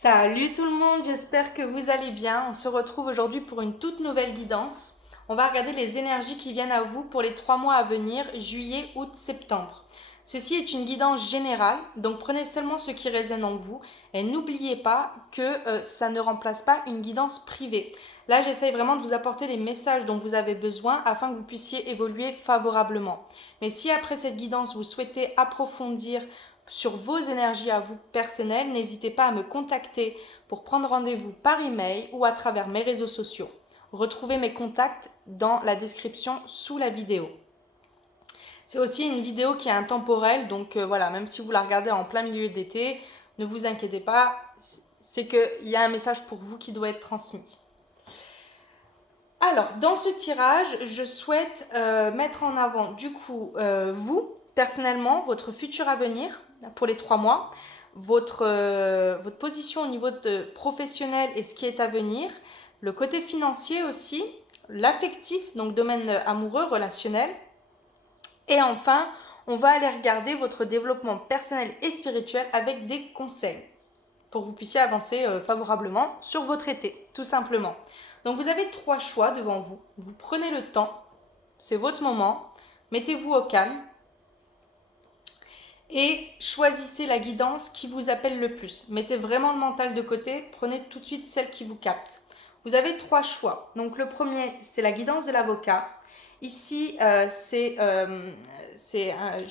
Salut tout le monde, j'espère que vous allez bien. On se retrouve aujourd'hui pour une toute nouvelle guidance. On va regarder les énergies qui viennent à vous pour les 3 mois à venir, juillet, août, septembre. Ceci est une guidance générale, donc prenez seulement ce qui résonne en vous et n'oubliez pas que ça ne remplace pas une guidance privée. Là, j'essaye vraiment de vous apporter les messages dont vous avez besoin afin que vous puissiez évoluer favorablement. Mais si après cette guidance, vous souhaitez approfondir sur vos énergies à vous personnelles, n'hésitez pas à me contacter pour prendre rendez-vous par email ou à travers mes réseaux sociaux. Retrouvez mes contacts dans la description sous la vidéo. C'est aussi une vidéo qui est intemporelle, donc voilà, même si vous la regardez en plein milieu d'été, ne vous inquiétez pas, c'est qu'il y a un message pour vous qui doit être transmis. Alors, dans ce tirage, je souhaite mettre en avant du coup vous, personnellement, votre futur avenir pour les 3 mois, votre position au niveau de professionnel et ce qui est à venir, le côté financier aussi, l'affectif, donc domaine amoureux, relationnel, et enfin, on va aller regarder votre développement personnel et spirituel avec des conseils pour que vous puissiez avancer favorablement sur votre été, tout simplement. Donc vous avez 3 choix devant vous. Vous prenez le temps, c'est votre moment, mettez-vous au calme et choisissez la guidance qui vous appelle le plus. Mettez vraiment le mental de côté, prenez tout de suite celle qui vous capte. Vous avez 3 choix. Donc le premier, c'est la guidance de l'avocat. Ici, je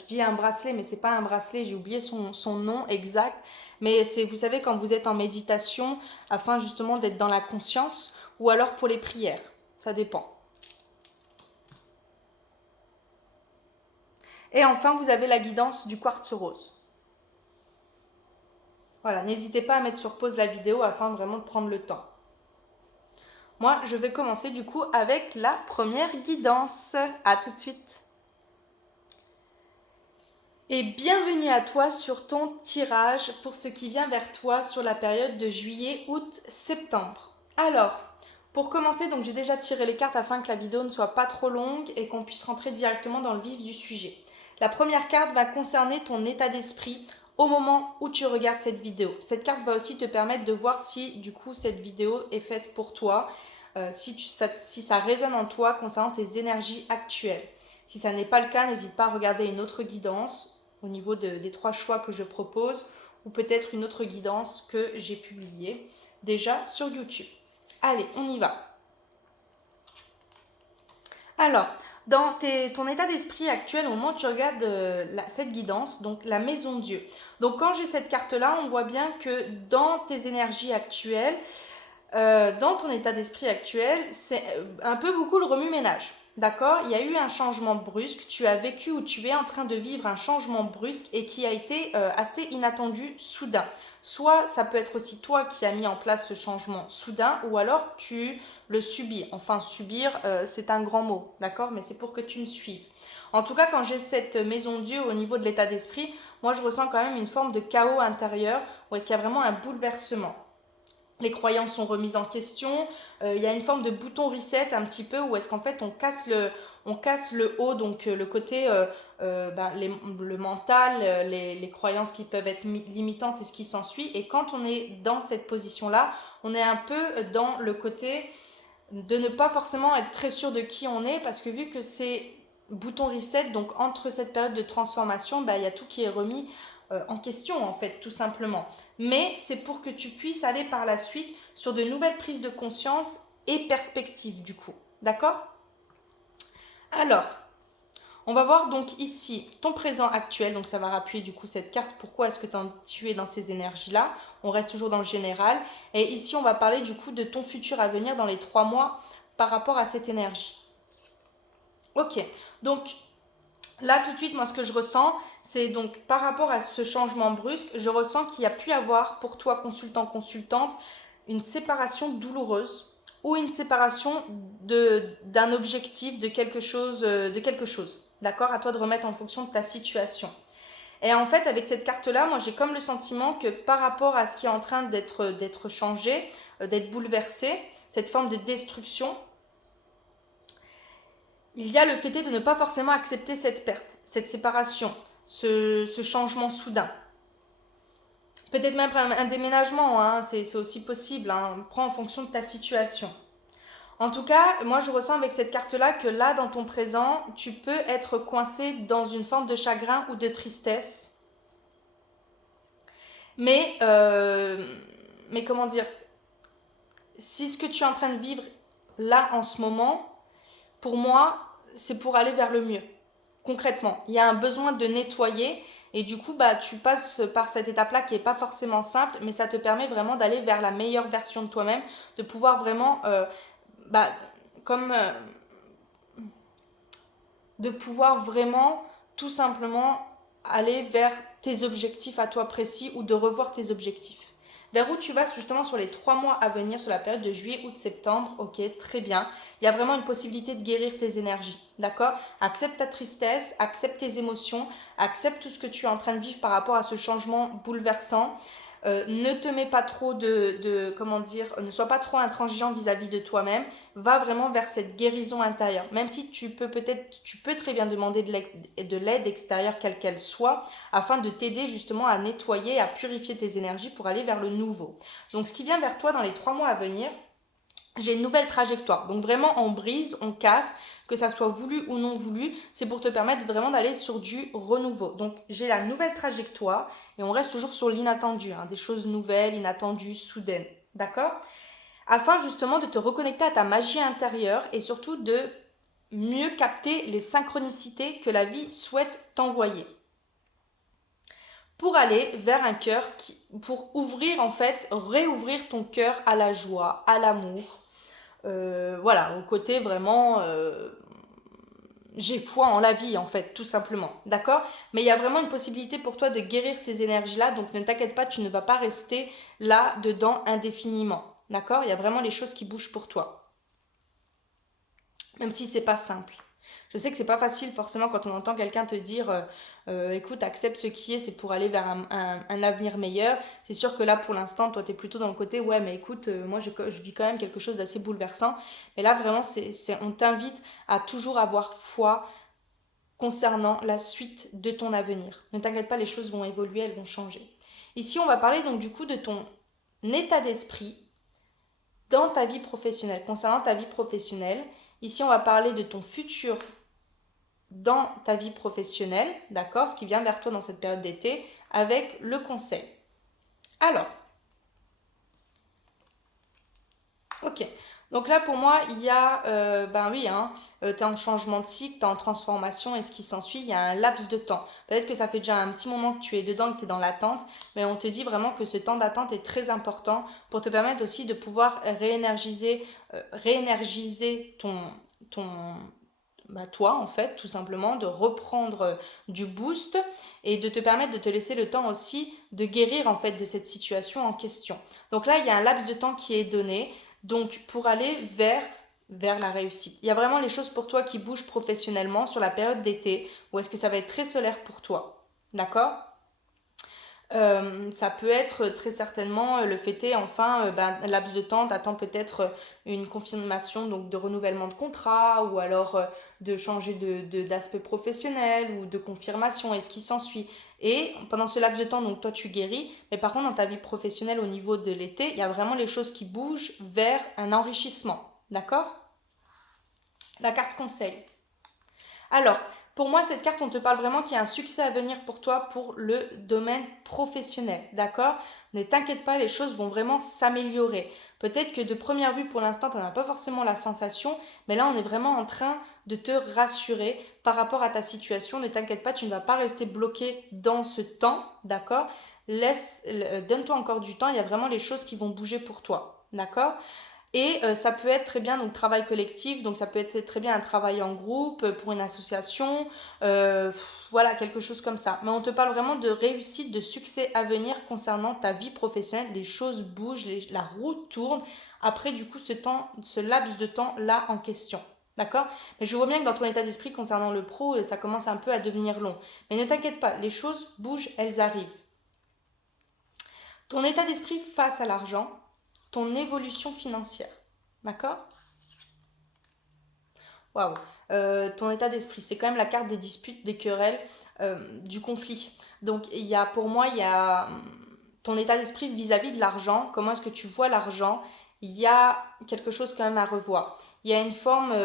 dis un bracelet, mais c'est pas un bracelet, j'ai oublié son nom exact. Mais c'est, vous savez, quand vous êtes en méditation, afin justement d'être dans la conscience, ou alors pour les prières, ça dépend. Et enfin, vous avez la guidance du quartz rose. Voilà, n'hésitez pas à mettre sur pause la vidéo afin vraiment de prendre le temps. Moi, je vais commencer du coup avec la première guidance. À tout de suite. Et bienvenue à toi sur ton tirage pour ce qui vient vers toi sur la période de juillet, août, septembre. Alors, pour commencer, donc j'ai déjà tiré les cartes afin que la vidéo ne soit pas trop longue et qu'on puisse rentrer directement dans le vif du sujet. La première carte va concerner ton état d'esprit au moment où tu regardes cette vidéo. Cette carte va aussi te permettre de voir si du coup cette vidéo est faite pour toi, si ça résonne en toi concernant tes énergies actuelles. Si ça n'est pas le cas, n'hésite pas à regarder une autre guidance au niveau des 3 choix que je propose ou peut-être une autre guidance que j'ai publiée déjà sur YouTube. Allez, on y va. Alors, dans ton état d'esprit actuel, au moment où tu regardes cette guidance, donc la maison Dieu. Donc quand j'ai cette carte-là, on voit bien que dans tes énergies actuelles, dans ton état d'esprit actuel, c'est un peu beaucoup le remue-ménage. D'accord? Il y a eu un changement brusque, tu as vécu ou tu es en train de vivre un changement brusque et qui a été assez inattendu, soudain. Soit ça peut être aussi toi qui as mis en place ce changement soudain ou alors tu le subis. Enfin, subir, c'est un grand mot, d'accord? Mais c'est pour que tu me suives. En tout cas, quand j'ai cette maison Dieu au niveau de l'état d'esprit, moi je ressens quand même une forme de chaos intérieur où est-ce qu'il y a vraiment un bouleversement. Les croyances sont remises en question, il y a une forme de bouton reset un petit peu où est-ce qu'en fait on casse le haut, donc le côté, le mental, les croyances qui peuvent être limitantes et ce qui s'ensuit. Et quand on est dans cette position-là, on est un peu dans le côté de ne pas forcément être très sûr de qui on est parce que vu que c'est bouton reset, donc entre cette période de transformation, il y a tout qui est remis en question en fait, tout simplement. Mais c'est pour que tu puisses aller par la suite sur de nouvelles prises de conscience et perspectives du coup. D'accord? Alors, on va voir donc ici ton présent actuel, donc ça va rappuyer du coup cette carte, pourquoi est-ce que tu es dans ces énergies-là. On reste toujours dans le général. Et ici, on va parler du coup de ton futur à venir dans les 3 mois par rapport à cette énergie. Ok, donc là tout de suite, moi ce que je ressens, c'est donc par rapport à ce changement brusque, je ressens qu'il y a pu avoir pour toi, consultant, consultante, une séparation douloureuse ou une séparation d'un objectif, de quelque chose, D'accord? À toi de remettre en fonction de ta situation. Et en fait, avec cette carte-là, moi j'ai comme le sentiment que par rapport à ce qui est en train d'être changé, d'être bouleversé, cette forme de destruction, il y a le fait de ne pas forcément accepter cette perte, cette séparation, ce changement soudain. Peut-être même un déménagement, hein, c'est aussi possible, hein. Prends en fonction de ta situation. En tout cas, moi je ressens avec cette carte-là que là, dans ton présent, tu peux être coincé dans une forme de chagrin ou de tristesse. Mais, euh, mais comment dire, si ce que tu es en train de vivre là en ce moment, pour moi, c'est pour aller vers le mieux. Concrètement, il y a un besoin de nettoyer et du coup, bah, tu passes par cette étape-là qui n'est pas forcément simple, mais ça te permet vraiment d'aller vers la meilleure version de toi-même, de pouvoir vraiment, bah, comme, de pouvoir vraiment, tout simplement, aller vers tes objectifs à toi précis ou de revoir tes objectifs. Vers où tu vas justement sur les 3 mois à venir, sur la période de juillet, août, septembre, ok, très bien. Il y a vraiment une possibilité de guérir tes énergies, d'accord. Accepte ta tristesse, accepte tes émotions, accepte tout ce que tu es en train de vivre par rapport à ce changement bouleversant. Ne te mets pas trop comment dire, ne sois pas trop intransigeant vis-à-vis de toi-même. Va vraiment vers cette guérison intérieure. Même si tu peux très bien demander de l'aide extérieure, quelle qu'elle soit, afin de t'aider justement à nettoyer, à purifier tes énergies pour aller vers le nouveau. Donc, ce qui vient vers toi dans les 3 mois à venir, j'ai une nouvelle trajectoire. Donc vraiment, on brise, on casse, que ça soit voulu ou non voulu, c'est pour te permettre vraiment d'aller sur du renouveau. Donc j'ai la nouvelle trajectoire et on reste toujours sur l'inattendu, hein, des choses nouvelles, inattendues, soudaines. D'accord. Afin justement de te reconnecter à ta magie intérieure et surtout de mieux capter les synchronicités que la vie souhaite t'envoyer. Pour aller vers un cœur pour ouvrir en fait, réouvrir ton cœur à la joie, à l'amour, voilà, au côté vraiment, j'ai foi en la vie en fait, tout simplement, d'accord. Mais il y a vraiment une possibilité pour toi de guérir ces énergies-là, donc ne t'inquiète pas, tu ne vas pas rester là-dedans indéfiniment, d'accord. Il y a vraiment les choses qui bougent pour toi, même si c'est pas simple. Je sais que c'est pas facile forcément quand on entend quelqu'un te dire écoute, accepte ce qui est, c'est pour aller vers un avenir meilleur. C'est sûr que là pour l'instant, toi tu es plutôt dans le côté ouais, mais écoute, moi je vis quand même quelque chose d'assez bouleversant. Mais là vraiment, on t'invite à toujours avoir foi concernant la suite de ton avenir. Ne t'inquiète pas, les choses vont évoluer, elles vont changer. Ici, on va parler donc du coup de ton état d'esprit dans ta vie professionnelle, concernant ta vie professionnelle. Ici, on va parler de ton futur dans ta vie professionnelle, d'accord, ce qui vient vers toi dans cette période d'été, avec le conseil. Alors, ok. Donc là, pour moi, il y a, ben oui, hein, tu es en changement de cycle, tu es en transformation et ce qui s'ensuit, il y a un laps de temps. Peut-être que ça fait déjà un petit moment que tu es dedans, que tu es dans l'attente, mais on te dit vraiment que ce temps d'attente est très important pour te permettre aussi de pouvoir réénergiser ton, bah, toi, en fait, tout simplement, de reprendre du boost et de te permettre de te laisser le temps aussi de guérir, en fait, de cette situation en question. Donc là, il y a un laps de temps qui est donné, donc pour aller vers la réussite. Il y a vraiment les choses pour toi qui bougent professionnellement sur la période d'été, où est-ce que ça va être très solaire pour toi. D'accord. Ça peut être très certainement le fait est enfin ben, un laps de temps, t'attends peut-être une confirmation donc de renouvellement de contrat ou alors de changer d'aspect professionnel ou de confirmation et ce qui s'ensuit. Et pendant ce laps de temps, donc toi tu guéris, mais par contre dans ta vie professionnelle au niveau de l'été, il y a vraiment les choses qui bougent vers un enrichissement. D'accord. La carte conseil. Alors, pour moi, cette carte, on te parle vraiment qu'il y a un succès à venir pour toi pour le domaine professionnel, d'accord. Ne t'inquiète pas, les choses vont vraiment s'améliorer. Peut-être que de première vue, pour l'instant, tu n'en as pas forcément la sensation, mais là, on est vraiment en train de te rassurer par rapport à ta situation. Ne t'inquiète pas, tu ne vas pas rester bloqué dans ce temps, d'accord. Donne-toi encore du temps, il y a vraiment les choses qui vont bouger pour toi, d'accord. Et ça peut être très bien donc travail collectif, donc ça peut être très bien un travail en groupe pour une association, voilà quelque chose comme ça. Mais on te parle vraiment de réussite, de succès à venir concernant ta vie professionnelle. Les choses bougent, la roue tourne après du coup ce laps de temps là en question. D'accord. Mais je vois bien que dans ton état d'esprit concernant le pro, ça commence un peu à devenir long. Mais ne t'inquiète pas, les choses bougent, elles arrivent. Ton état d'esprit face à l'argent, ton évolution financière. D'accord. Waouh. Ton état d'esprit, c'est quand même la carte des disputes, des querelles, du conflit. Donc, pour moi, il y a ton état d'esprit vis-à-vis de l'argent, comment est-ce que tu vois l'argent, il y a quelque chose quand même à revoir. Il y a une forme,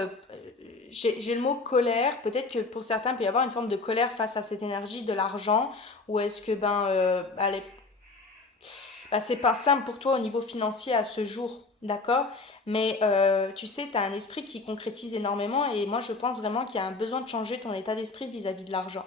j'ai le mot colère, peut-être que pour certains, il peut y avoir une forme de colère face à cette énergie de l'argent, ou est-ce que c'est pas simple pour toi au niveau financier à ce jour, d'accord? Mais tu sais, tu as un esprit qui concrétise énormément et moi je pense vraiment qu'il y a un besoin de changer ton état d'esprit vis-à-vis de l'argent.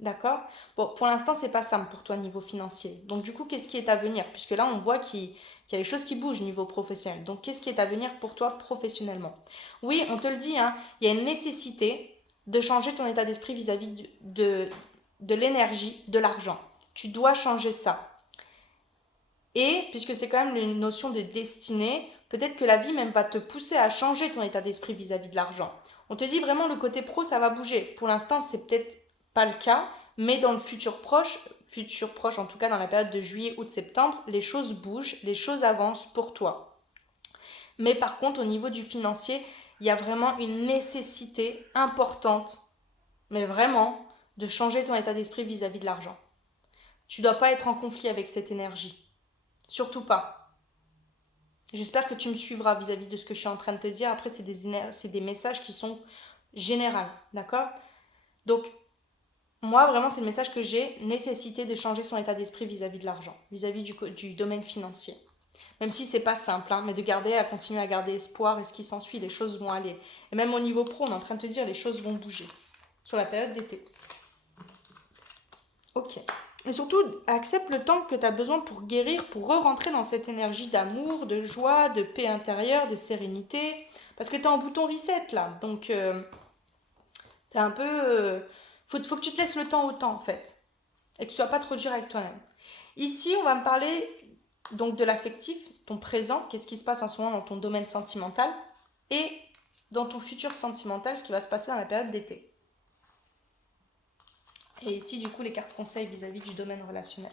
D'accord? Bon, pour l'instant, c'est pas simple pour toi niveau financier. Donc, du coup, qu'est-ce qui est à venir? Puisque là, on voit qu'il y a des choses qui bougent niveau professionnel. Donc, qu'est-ce qui est à venir pour toi professionnellement? Oui, on te le dit, hein, il y a une nécessité de changer ton état d'esprit vis-à-vis de l'énergie, de l'argent. Tu dois changer ça. Et puisque c'est quand même une notion de destinée, peut-être que la vie même va te pousser à changer ton état d'esprit vis-à-vis de l'argent. On te dit vraiment le côté pro, ça va bouger. Pour l'instant, c'est peut-être pas le cas, mais dans le futur proche en tout cas dans la période de juillet, août, septembre, les choses bougent, les choses avancent pour toi. Mais par contre, au niveau du financier, il y a vraiment une nécessité importante, mais vraiment, de changer ton état d'esprit vis-à-vis de l'argent. Tu ne dois pas être en conflit avec cette énergie. Surtout pas. J'espère que tu me suivras vis-à-vis de ce que je suis en train de te dire. Après, c'est des messages qui sont généraux, d'accord? Donc, moi, vraiment, c'est le message que j'ai, nécessité de changer son état d'esprit vis-à-vis de l'argent, vis-à-vis du domaine financier. Même si c'est pas simple, hein, mais à continuer à garder espoir et ce qui s'ensuit, les choses vont aller. Et même au niveau pro, on est en train de te dire, les choses vont bouger sur la période d'été. Ok. Et surtout, accepte le temps que tu as besoin pour guérir, pour re-rentrer dans cette énergie d'amour, de joie, de paix intérieure, de sérénité. Parce que tu es en bouton reset là. Donc, tu es un peu. Faut que tu te laisses le temps au temps en fait. Et que tu sois pas trop dur avec toi-même. Ici, on va me parler donc de l'affectif, ton présent, qu'est-ce qui se passe en ce moment dans ton domaine sentimental et dans ton futur sentimental, ce qui va se passer dans la période d'été. Et ici, du coup, les cartes conseils vis-à-vis du domaine relationnel.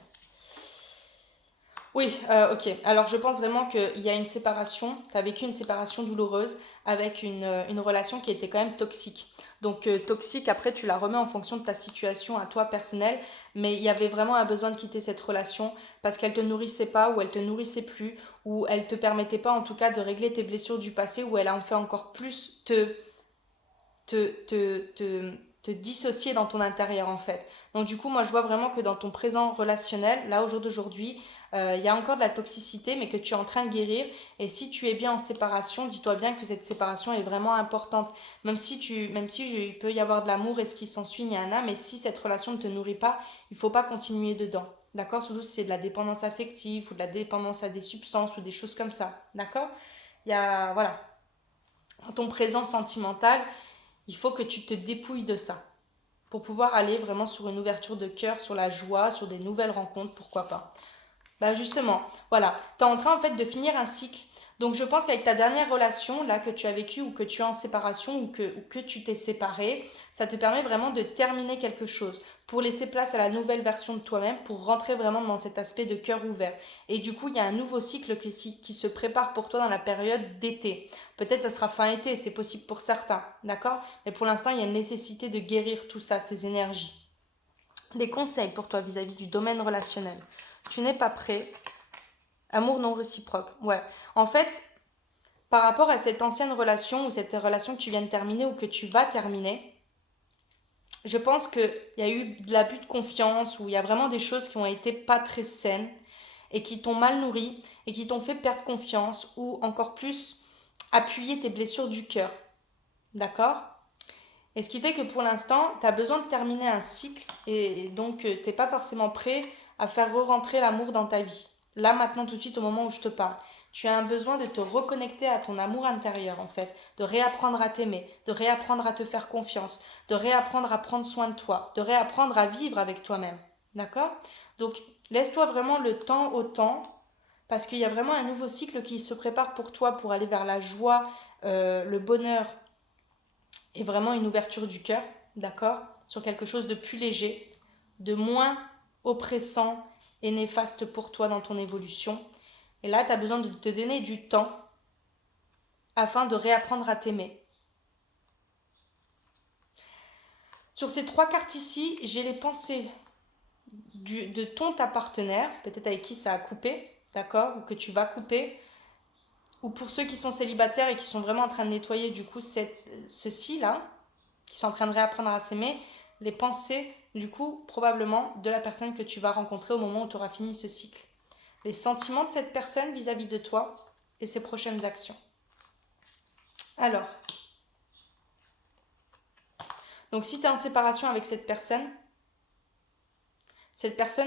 Oui, ok. Alors, je pense vraiment qu'il y a une séparation. Tu as vécu une séparation douloureuse avec une relation qui était quand même toxique. Donc, toxique, après, tu la remets en fonction de ta situation à toi personnelle. Mais il y avait vraiment un besoin de quitter cette relation parce qu'elle te nourrissait pas ou elle te nourrissait plus ou elle te permettait pas, en tout cas, de régler tes blessures du passé ou elle a en fait encore plus te, te, te, te dissocier dans ton intérieur en fait. Donc du coup, moi je vois vraiment que dans ton présent relationnel, là au jour d'aujourd'hui, il y a encore de la toxicité mais que tu es en train de guérir. Et si tu es bien en séparation, dis-toi bien que cette séparation est vraiment importante. Même si il peut y avoir de l'amour et ce qui s'ensuit, il y en a, mais si cette relation ne te nourrit pas, il ne faut pas continuer dedans. D'accord? Surtout si c'est de la dépendance affective ou de la dépendance à des substances ou des choses comme ça. D'accord? Il y a, voilà, dans ton présent sentimental, il faut que tu te dépouilles de ça pour pouvoir aller vraiment sur une ouverture de cœur, sur la joie, sur des nouvelles rencontres, pourquoi pas. Bah justement, voilà, tu es en train en fait de finir un cycle. Donc je pense qu'avec ta dernière relation là que tu as vécue ou que tu es en séparation ou que tu t'es séparé, ça te permet vraiment de terminer quelque chose pour laisser place à la nouvelle version de toi-même, pour rentrer vraiment dans cet aspect de cœur ouvert. Et du coup, il y a un nouveau cycle qui se prépare pour toi dans la période d'été. Peut-être ça sera fin été, c'est possible pour certains, d'accord? Mais pour l'instant, il y a une nécessité de guérir tout ça, ces énergies. Les conseils pour toi vis-à-vis du domaine relationnel. Tu n'es pas prêt. Amour non réciproque. Ouais. En fait, par rapport à cette ancienne relation ou cette relation que tu viens de terminer ou que tu vas terminer, je pense qu'il y a eu de l'abus de confiance ou il y a vraiment des choses qui ont été pas très saines et qui t'ont mal nourri et qui t'ont fait perdre confiance ou encore plus appuyer tes blessures du cœur. D'accord? Et ce qui fait que pour l'instant, tu as besoin de terminer un cycle et donc tu n'es pas forcément prêt à faire re-rentrer l'amour dans ta vie. Là, maintenant, tout de suite, au moment où je te parle. Tu as un besoin de te reconnecter à ton amour intérieur, en fait, de réapprendre à t'aimer, de réapprendre à te faire confiance, de réapprendre à prendre soin de toi, de réapprendre à vivre avec toi-même. D'accord? Donc, laisse-toi vraiment le temps au temps, parce qu'il y a vraiment un nouveau cycle qui se prépare pour toi, pour aller vers la joie, le bonheur, et vraiment une ouverture du cœur, d'accord? Sur quelque chose de plus léger, de moins oppressant et néfaste pour toi dans ton évolution. Et là, tu as besoin de te donner du temps afin de réapprendre à t'aimer. Sur ces trois cartes ici, j'ai les pensées ta partenaire, peut-être avec qui ça a coupé, d'accord, ou que tu vas couper, ou pour ceux qui sont célibataires et qui sont vraiment en train de nettoyer du coup ceci-là, qui sont en train de réapprendre à s'aimer, les pensées du coup probablement de la personne que tu vas rencontrer au moment où tu auras fini ce cycle. Les sentiments de cette personne vis-à-vis de toi et ses prochaines actions. Alors, donc si tu es en séparation avec cette personne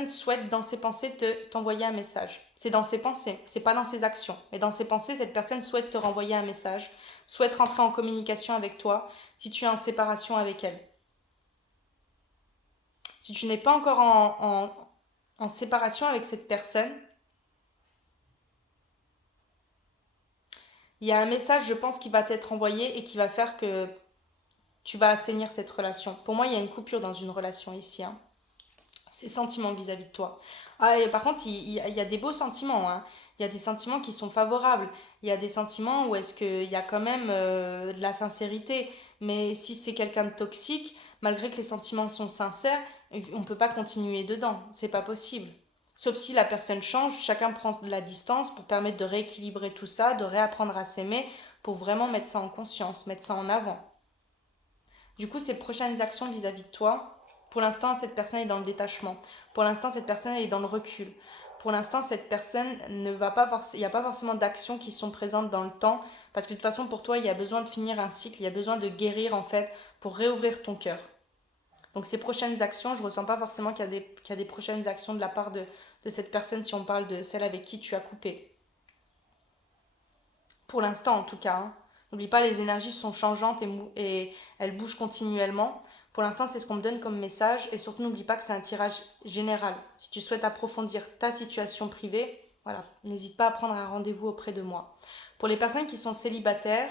souhaite dans ses pensées t'envoyer un message. C'est dans ses pensées, c'est pas dans ses actions. Mais dans ses pensées, cette personne souhaite te renvoyer un message, souhaite rentrer en communication avec toi si tu es en séparation avec elle. Si tu n'es pas encore en séparation avec cette personne, il y a un message, je pense, qui va t'être envoyé et qui va faire que tu vas assainir cette relation. Pour moi, il y a une coupure dans une relation ici. Hein. Ses sentiments vis-à-vis de toi. Ah, et par contre, il y a des beaux sentiments. Hein. Il y a des sentiments qui sont favorables. Il y a des sentiments où est-ce qu'il y a quand même de la sincérité. Mais si c'est quelqu'un de toxique, malgré que les sentiments sont sincères, on ne peut pas continuer dedans. C'est pas possible. Sauf si la personne change, chacun prend de la distance pour permettre de rééquilibrer tout ça, de réapprendre à s'aimer, pour vraiment mettre ça en conscience, mettre ça en avant. Du coup, ces prochaines actions vis-à-vis de toi, pour l'instant, cette personne est dans le détachement. Pour l'instant, cette personne est dans le recul. Pour l'instant, cette personne ne va pas il n'y a pas forcément d'actions qui sont présentes dans le temps, parce que de toute façon, pour toi, il y a besoin de finir un cycle, il y a besoin de guérir en fait pour réouvrir ton cœur. Donc ces prochaines actions, je ne ressens pas forcément qu'il y a des prochaines actions de la part de cette personne si on parle de celle avec qui tu as coupé. Pour l'instant, en tout cas. Hein. N'oublie pas, les énergies sont changeantes et elles bougent continuellement. Pour l'instant, c'est ce qu'on me donne comme message. Et surtout, n'oublie pas que c'est un tirage général. Si tu souhaites approfondir ta situation privée, voilà, n'hésite pas à prendre un rendez-vous auprès de moi. Pour les personnes qui sont célibataires,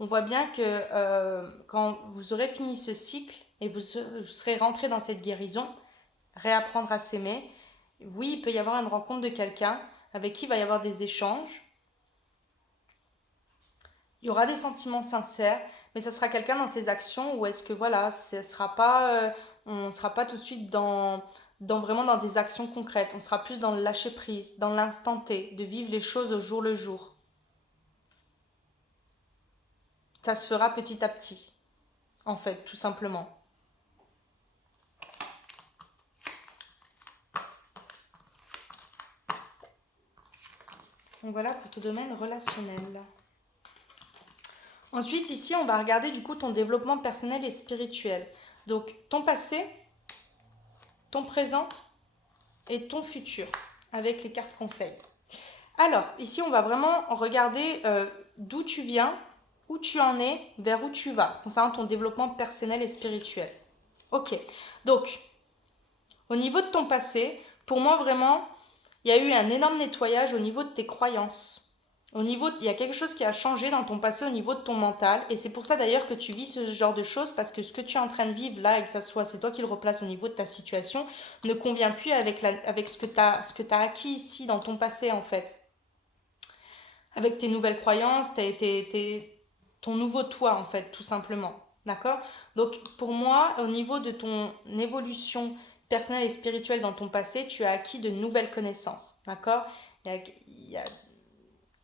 on voit bien que quand vous aurez fini ce cycle et vous serez rentré dans cette guérison, réapprendre à s'aimer, oui, il peut y avoir une rencontre de quelqu'un avec qui il va y avoir des échanges. Il y aura des sentiments sincères, mais ça sera quelqu'un dans ses actions où est-ce que voilà, on ne sera pas tout de suite vraiment dans des actions concrètes. On sera plus dans le lâcher prise, dans l'instant T, de vivre les choses au jour le jour. Ça se fera petit à petit, en fait, tout simplement. Donc voilà pour ton domaine relationnel. Ensuite, ici, on va regarder du coup ton développement personnel et spirituel. Donc, ton passé, ton présent et ton futur, avec les cartes conseils. Alors, ici, on va vraiment regarder d'où tu viens, où tu en es, vers où tu vas, concernant ton développement personnel et spirituel. Ok, donc, au niveau de ton passé, pour moi, vraiment, il y a eu un énorme nettoyage au niveau de tes croyances. Il y a quelque chose qui a changé dans ton passé au niveau de ton mental. Et c'est pour ça d'ailleurs que tu vis ce genre de choses, parce que ce que tu es en train de vivre là, et que c'est toi qui le replaces au niveau de ta situation, ne convient plus avec ce que tu as acquis ici dans ton passé en fait. Avec tes nouvelles croyances, ton nouveau toi en fait, tout simplement. D'accord? Donc pour moi, au niveau de ton évolution personnelle et spirituelle dans ton passé, tu as acquis de nouvelles connaissances. D'accord? Il y a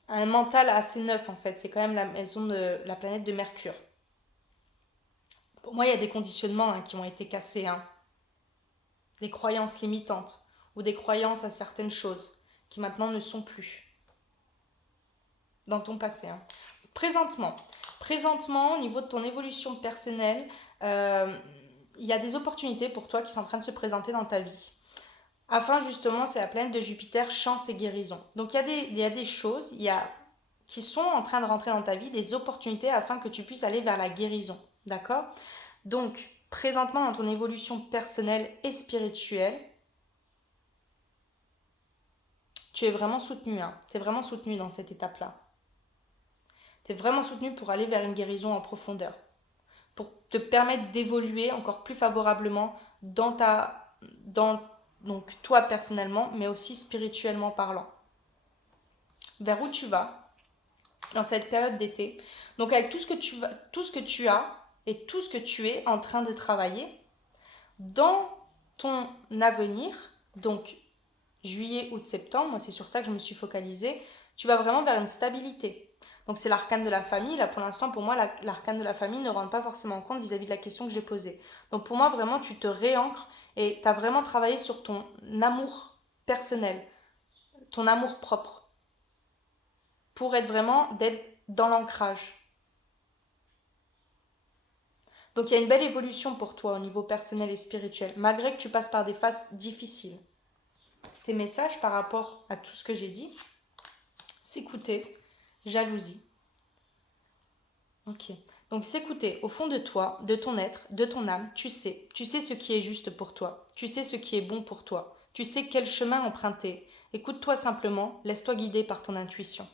un mental assez neuf en fait. C'est quand même la maison de la planète de Mercure. Pour moi, il y a des conditionnements qui ont été cassés. Hein. Des croyances limitantes ou des croyances à certaines choses qui maintenant ne sont plus dans ton passé. Hein. Présentement, au niveau de ton évolution personnelle, il y a des opportunités pour toi qui sont en train de se présenter dans ta vie. Afin justement, c'est la planète de Jupiter, chance et guérison. Donc il y a des choses qui sont en train de rentrer dans ta vie, des opportunités afin que tu puisses aller vers la guérison. D'accord? Donc, présentement dans ton évolution personnelle et spirituelle, tu es vraiment soutenu. Hein. Tu es vraiment soutenu dans cette étape-là. Tu es vraiment soutenu pour aller vers une guérison en profondeur. Pour te permettre d'évoluer encore plus favorablement donc toi personnellement, mais aussi spirituellement parlant. Vers où tu vas dans cette période d'été. Donc avec tout ce que tu as et tout ce que tu es en train de travailler dans ton avenir, donc juillet, août, septembre, moi c'est sur ça que je me suis focalisée, tu vas vraiment vers une stabilité. Donc c'est l'arcane de la famille. Là pour l'instant, pour moi, l'arcane de la famille ne rend pas forcément compte vis-à-vis de la question que j'ai posée. Donc pour moi, vraiment, tu te réancres et tu as vraiment travaillé sur ton amour personnel, ton amour propre, pour être vraiment d'être dans l'ancrage. Donc il y a une belle évolution pour toi au niveau personnel et spirituel, malgré que tu passes par des phases difficiles. Tes messages par rapport à tout ce que j'ai dit, s'écouter, jalousie. Ok. Donc s'écouter au fond de toi, de ton être, de ton âme, tu sais ce qui est juste pour toi, tu sais ce qui est bon pour toi, tu sais quel chemin emprunter. Écoute-toi simplement, laisse-toi guider par ton intuition.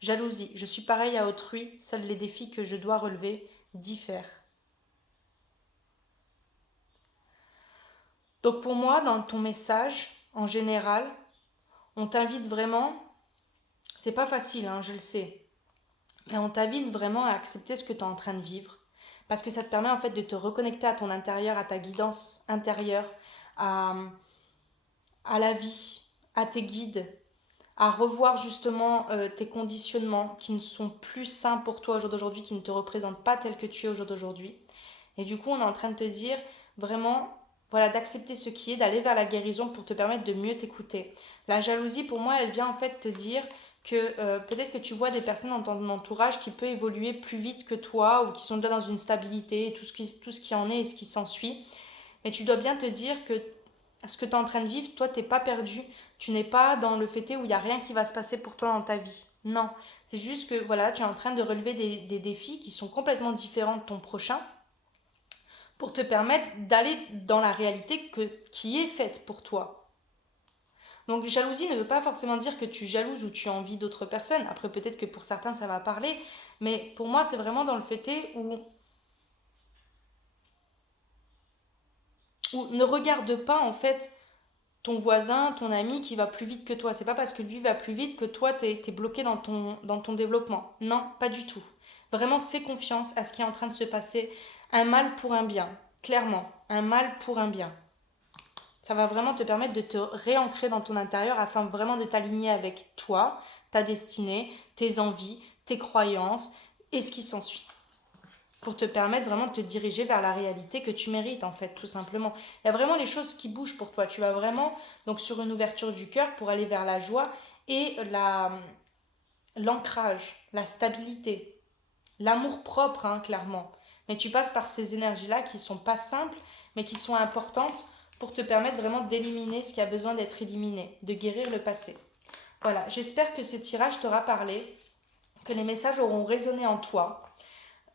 Jalousie, je suis pareil à autrui, seuls les défis que je dois relever diffèrent. Donc pour moi, dans ton message, en général, on t'invite vraiment, c'est pas facile, hein, je le sais, mais on t'invite vraiment à accepter ce que tu es en train de vivre. Parce que ça te permet en fait de te reconnecter à ton intérieur, à ta guidance intérieure, à, à la vie, à tes guides, à revoir justement tes conditionnements qui ne sont plus sains pour toi au jour d'aujourd'hui, qui ne te représentent pas tel que tu es au jour d'aujourd'hui. Et du coup, on est en train de te dire vraiment, voilà, d'accepter ce qui est, d'aller vers la guérison pour te permettre de mieux t'écouter. La jalousie, pour moi, elle vient en fait te dire que peut-être que tu vois des personnes dans ton entourage qui peuvent évoluer plus vite que toi ou qui sont déjà dans une stabilité, tout ce qui en est et ce qui s'ensuit. Mais tu dois bien te dire que ce que tu es en train de vivre, toi, t'es pas perdu. Tu n'es pas dans le fait où il n'y a rien qui va se passer pour toi dans ta vie. Non, c'est juste que voilà, tu es en train de relever des défis qui sont complètement différents de ton prochain pour te permettre d'aller dans la réalité qui est faite pour toi. Donc jalousie ne veut pas forcément dire que tu jalouses ou tu envies d'autres personnes. Après peut-être que pour certains ça va parler, mais pour moi c'est vraiment dans le fait où ne regarde pas en fait ton voisin, ton ami qui va plus vite que toi. C'est pas parce que lui va plus vite que toi t'es bloqué dans ton développement. Non, pas du tout. Vraiment fais confiance à ce qui est en train de se passer. Un mal pour un bien. Clairement, un mal pour un bien. Ça va vraiment te permettre de te réancrer dans ton intérieur afin vraiment de t'aligner avec toi, ta destinée, tes envies, tes croyances et ce qui s'ensuit. Pour te permettre vraiment de te diriger vers la réalité que tu mérites en fait, tout simplement. Il y a vraiment les choses qui bougent pour toi. Tu vas vraiment donc sur une ouverture du cœur pour aller vers la joie et l'ancrage, la stabilité, l'amour propre, hein, clairement. Mais tu passes par ces énergies-là qui sont pas simples, mais qui sont importantes pour te permettre vraiment d'éliminer ce qui a besoin d'être éliminé, de guérir le passé. Voilà, j'espère que ce tirage t'aura parlé, que les messages auront résonné en toi.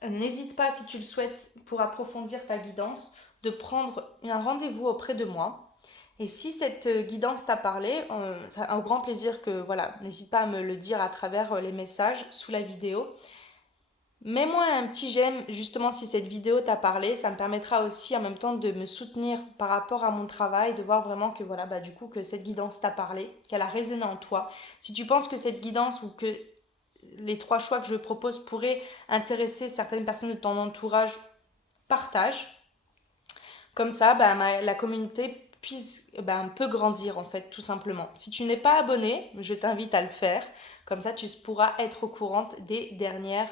N'hésite pas, si tu le souhaites, pour approfondir ta guidance, de prendre un rendez-vous auprès de moi. Et si cette guidance t'a parlé, c'est un grand plaisir que, voilà, n'hésite pas à me le dire à travers les messages sous la vidéo. Mets-moi un petit j'aime justement si cette vidéo t'a parlé, ça me permettra aussi en même temps de me soutenir par rapport à mon travail, de voir vraiment que voilà, bah, du coup que cette guidance t'a parlé, qu'elle a résonné en toi. Si tu penses que cette guidance ou que les 3 choix que je propose pourraient intéresser certaines personnes de ton entourage, partage. Comme ça, bah, la communauté puisse un peu grandir en fait, tout simplement. Si tu n'es pas abonné, je t'invite à le faire. Comme ça, tu pourras être au courant des dernières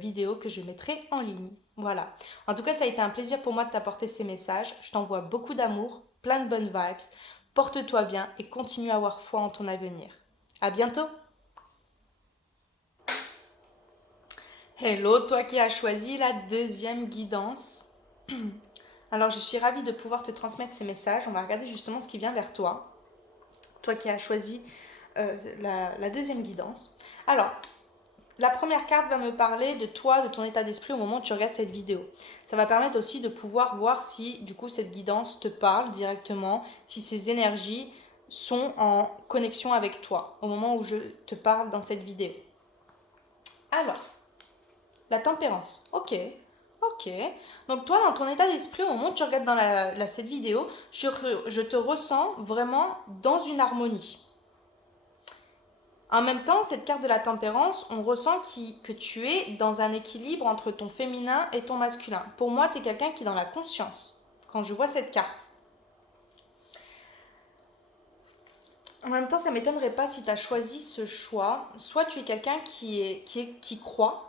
vidéos que je mettrai en ligne. Voilà. En tout cas, ça a été un plaisir pour moi de t'apporter ces messages. Je t'envoie beaucoup d'amour, plein de bonnes vibes. Porte-toi bien et continue à avoir foi en ton avenir. À bientôt! Hello, toi qui as choisi la deuxième guidance. Alors, je suis ravie de pouvoir te transmettre ces messages. On va regarder justement ce qui vient vers toi. Toi qui as choisi la deuxième guidance. Alors, la première carte va me parler de toi, de ton état d'esprit au moment où tu regardes cette vidéo. Ça va permettre aussi de pouvoir voir si, du coup, cette guidance te parle directement, si ces énergies sont en connexion avec toi au moment où je te parle dans cette vidéo. Alors, la tempérance. Ok. Ok. Donc toi, dans ton état d'esprit, au moment où tu regardes dans cette vidéo, je te ressens vraiment dans une harmonie. En même temps, cette carte de la tempérance, on ressent que tu es dans un équilibre entre ton féminin et ton masculin. Pour moi, tu es quelqu'un qui est dans la conscience quand je vois cette carte. En même temps, ça m'étonnerait pas si tu as choisi ce choix. Soit tu es quelqu'un qui croit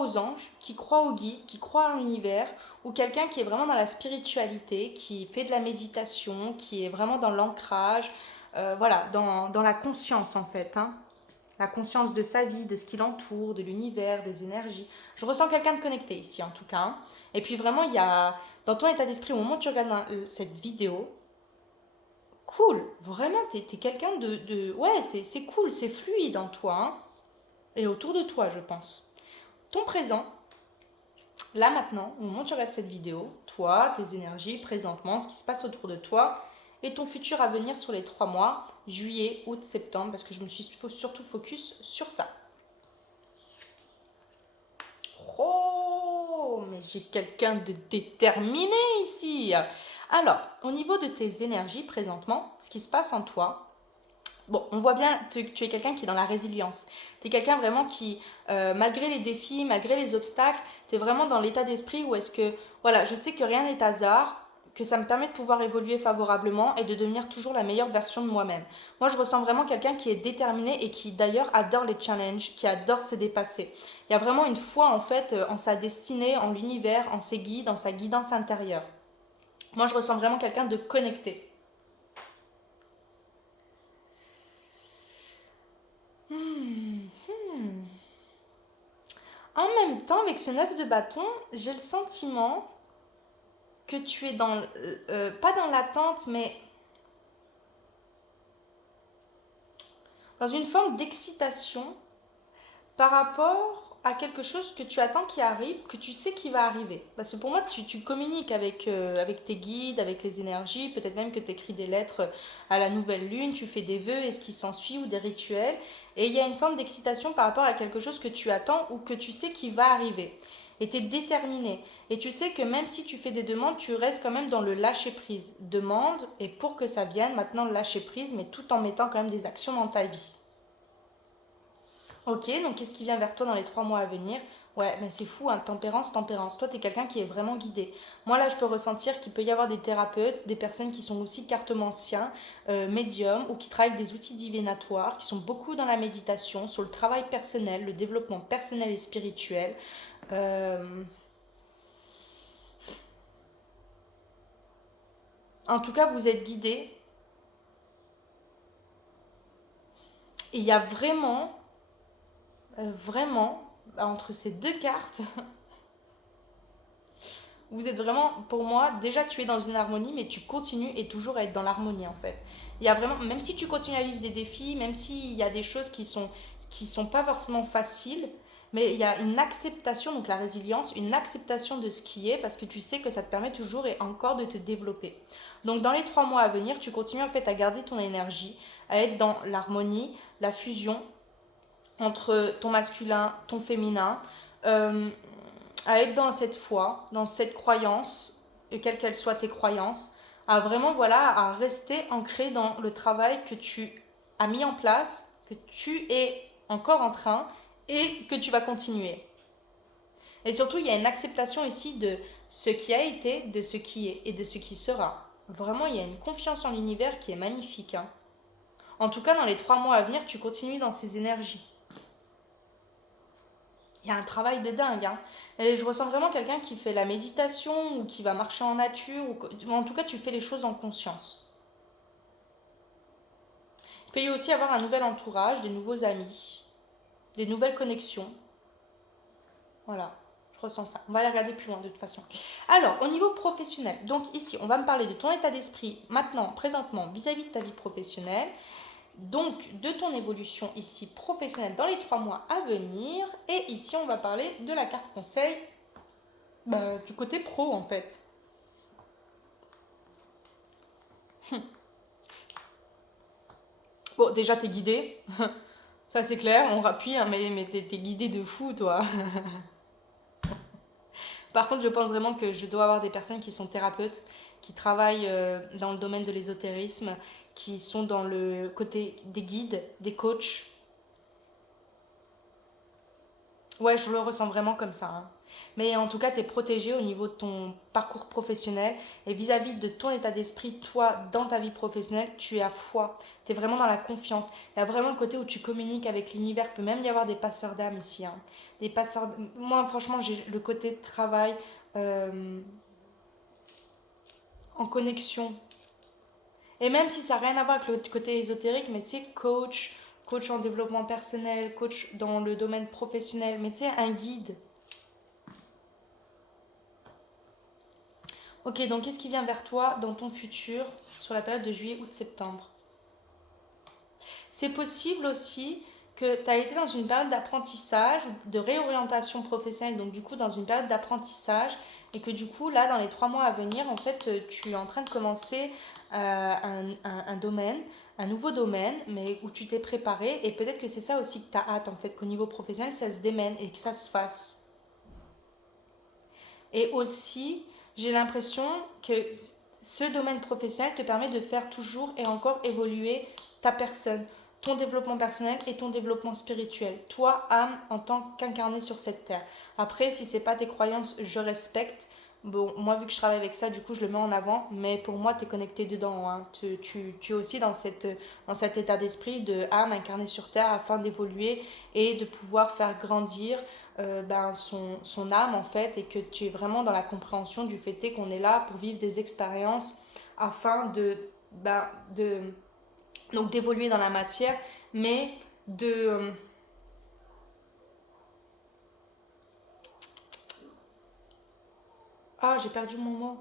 aux anges, qui croit aux guides, qui croit à l'univers, ou quelqu'un qui est vraiment dans la spiritualité, qui fait de la méditation, qui est vraiment dans l'ancrage, voilà, dans la conscience en fait, hein. La conscience de sa vie, de ce qui l'entoure, de l'univers, des énergies. Je ressens quelqu'un de connecté ici en tout cas, hein. Et puis vraiment, il y a, dans ton état d'esprit, au moment où tu regardes cette vidéo, cool, vraiment, t'es quelqu'un ouais, c'est cool, c'est fluide en toi, hein. Et autour de toi, je pense. Ton présent, là maintenant, au moment où tu regardes cette vidéo, toi, tes énergies, présentement, ce qui se passe autour de toi, et ton futur à venir sur les 3 mois, juillet, août, septembre, parce que je me suis surtout focus sur ça. Oh, mais j'ai quelqu'un de déterminé ici. Alors, au niveau de tes énergies présentement, ce qui se passe en toi, bon, on voit bien, tu es quelqu'un qui est dans la résilience. Tu es quelqu'un vraiment qui, malgré les défis, malgré les obstacles, tu es vraiment dans l'état d'esprit où est-ce que, voilà, je sais que rien n'est hasard, que ça me permet de pouvoir évoluer favorablement et de devenir toujours la meilleure version de moi-même. Moi, je ressens vraiment quelqu'un qui est déterminé et qui d'ailleurs adore les challenges, qui adore se dépasser. Il y a vraiment une foi en fait en sa destinée, en l'univers, en ses guides, en sa guidance intérieure. Moi, je ressens vraiment quelqu'un de connecté. Hmm, hmm. En même temps, avec ce 9 de bâton, j'ai le sentiment que tu es dans, pas dans l'attente, mais dans une forme d'excitation par rapport à quelque chose que tu attends qui arrive, que tu sais qui va arriver. Parce que pour moi, tu communiques avec tes guides, avec les énergies, peut-être même que tu écris des lettres à la nouvelle lune, tu fais des vœux et ce qui s'ensuit ou des rituels. Et il y a une forme d'excitation par rapport à quelque chose que tu attends ou que tu sais qui va arriver. Et tu es déterminé. Et tu sais que même si tu fais des demandes, tu restes quand même dans le lâcher-prise. Demande, et pour que ça vienne, maintenant lâcher-prise, mais tout en mettant quand même des actions dans ta vie. Ok, donc qu'est-ce qui vient vers toi dans les 3 mois à venir? Ouais, mais c'est fou, hein, tempérance, tempérance. Toi, t'es quelqu'un qui est vraiment guidé. Moi, là, je peux ressentir qu'il peut y avoir des thérapeutes, des personnes qui sont aussi cartomanciens, médiums, ou qui travaillent avec des outils divinatoires, qui sont beaucoup dans la méditation, sur le travail personnel, le développement personnel et spirituel. Euh, En tout cas, vous êtes guidé. Et il y a vraiment, vraiment, entre ces deux cartes, vous êtes vraiment, pour moi, déjà tu es dans une harmonie, mais tu continues et toujours à être dans l'harmonie en fait. Il y a vraiment, même si tu continues à vivre des défis, même s'il y a des choses qui sont pas forcément faciles, mais il y a une acceptation, donc la résilience, une acceptation de ce qui est, parce que tu sais que ça te permet toujours et encore de te développer. Donc dans les 3 mois à venir, tu continues en fait à garder ton énergie, à être dans l'harmonie, la fusion entre ton masculin, ton féminin, euh, à être dans cette foi, dans cette croyance, et quelles qu'elles soient tes croyances, à vraiment voilà, à rester ancré dans le travail que tu as mis en place, que tu es encore en train et que tu vas continuer. Et surtout, il y a une acceptation ici de ce qui a été, de ce qui est et de ce qui sera. Vraiment, il y a une confiance en l'univers qui est magnifique, hein. En tout cas, dans les 3 mois à venir, tu continues dans ces énergies. Il y a un travail de dingue, hein. Et je ressens vraiment quelqu'un qui fait la méditation ou qui va marcher en nature, ou en tout cas tu fais les choses en conscience. Il peut y aussi avoir un nouvel entourage, des nouveaux amis, des nouvelles connexions. Voilà, je ressens ça. On va aller regarder plus loin de toute façon. Alors, au niveau professionnel, donc ici, on va me parler de ton état d'esprit maintenant, présentement, vis-à-vis de ta vie professionnelle. Donc, de ton évolution ici professionnelle dans les 3 mois à venir. Et ici, on va parler de la carte conseil, du côté pro en fait. Bon, déjà, t'es guidé. Ça, c'est clair, on rappuie, hein, mais t'es guidé de fou, toi. Par contre, je pense vraiment que je dois avoir des personnes qui sont thérapeutes, qui travaillent dans le domaine de l'ésotérisme, qui sont dans le côté des guides, des coachs. Ouais, je le ressens vraiment comme ça, hein. Mais en tout cas, tu es protégé au niveau de ton parcours professionnel et vis-à-vis de ton état d'esprit, toi, dans ta vie professionnelle, tu es à foi. Tu es vraiment dans la confiance. Il y a vraiment le côté où tu communiques avec l'univers. Il peut même y avoir des passeurs d'âme ici, hein. Des passeurs... Moi, franchement, j'ai le côté travail euh, en connexion. Et même si ça n'a rien à voir avec le côté ésotérique, mais tu sais, coach en développement personnel, coach dans le domaine professionnel, mais tu sais, un guide. Ok, donc qu'est-ce qui vient vers toi dans ton futur sur la période de juillet, août, septembre? C'est possible aussi que tu as été dans une période d'apprentissage ou de réorientation professionnelle, donc du coup dans une période d'apprentissage, et que du coup là dans les 3 mois à venir, en fait tu es en train de commencer un domaine, un nouveau domaine, mais où tu t'es préparé, et peut-être que c'est ça aussi que tu as hâte en fait, qu'au niveau professionnel ça se démène et que ça se fasse. Et aussi, j'ai l'impression que ce domaine professionnel te permet de faire toujours et encore évoluer ta personne, ton développement personnel et ton développement spirituel. Toi, âme, en tant qu'incarné sur cette terre. Après, si c'est pas tes croyances, je respecte. Bon, moi, vu que je travaille avec ça, du coup, je le mets en avant. Mais pour moi, tu es connecté dedans, hein. Tu es aussi dans cet état d'esprit de âme incarnée sur terre afin d'évoluer et de pouvoir faire grandir son âme en fait, et que tu es vraiment dans la compréhension du fait qu'on est là pour vivre des expériences afin de donc d'évoluer dans la matière, mais de ah, j'ai perdu mon mot.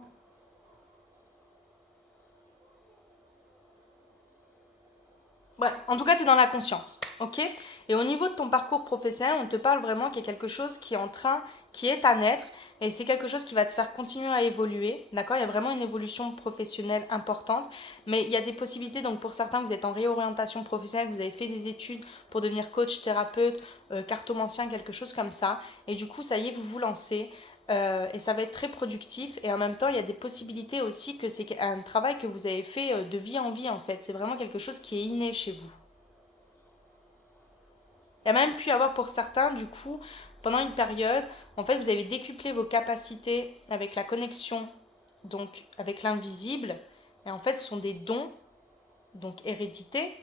Ouais, en tout cas, tu es dans la conscience, ok? Et au niveau de ton parcours professionnel, on te parle vraiment qu'il y a quelque chose qui est en train, qui est à naître, et c'est quelque chose qui va te faire continuer à évoluer, d'accord? Il y a vraiment une évolution professionnelle importante, mais il y a des possibilités, donc pour certains, vous êtes en réorientation professionnelle, vous avez fait des études pour devenir coach, thérapeute, cartomancien, quelque chose comme ça, et du coup, ça y est, vous vous lancez, et ça va être très productif, et en même temps il y a des possibilités aussi que c'est un travail que vous avez fait de vie en vie en fait, c'est vraiment quelque chose qui est inné chez vous. Il y a même pu y avoir pour certains du coup pendant une période, en fait vous avez décuplé vos capacités avec la connexion, donc avec l'invisible, et en fait ce sont des dons, donc hérédité,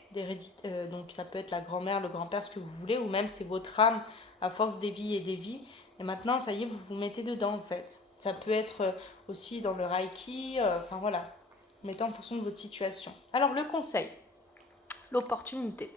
donc ça peut être la grand-mère, le grand-père, ce que vous voulez, ou même c'est votre âme à force des vies et des vies. Et maintenant, ça y est, vous vous mettez dedans en fait. Ça peut être aussi dans le Reiki, enfin voilà, vous mettez en fonction de votre situation. Alors le conseil, l'opportunité.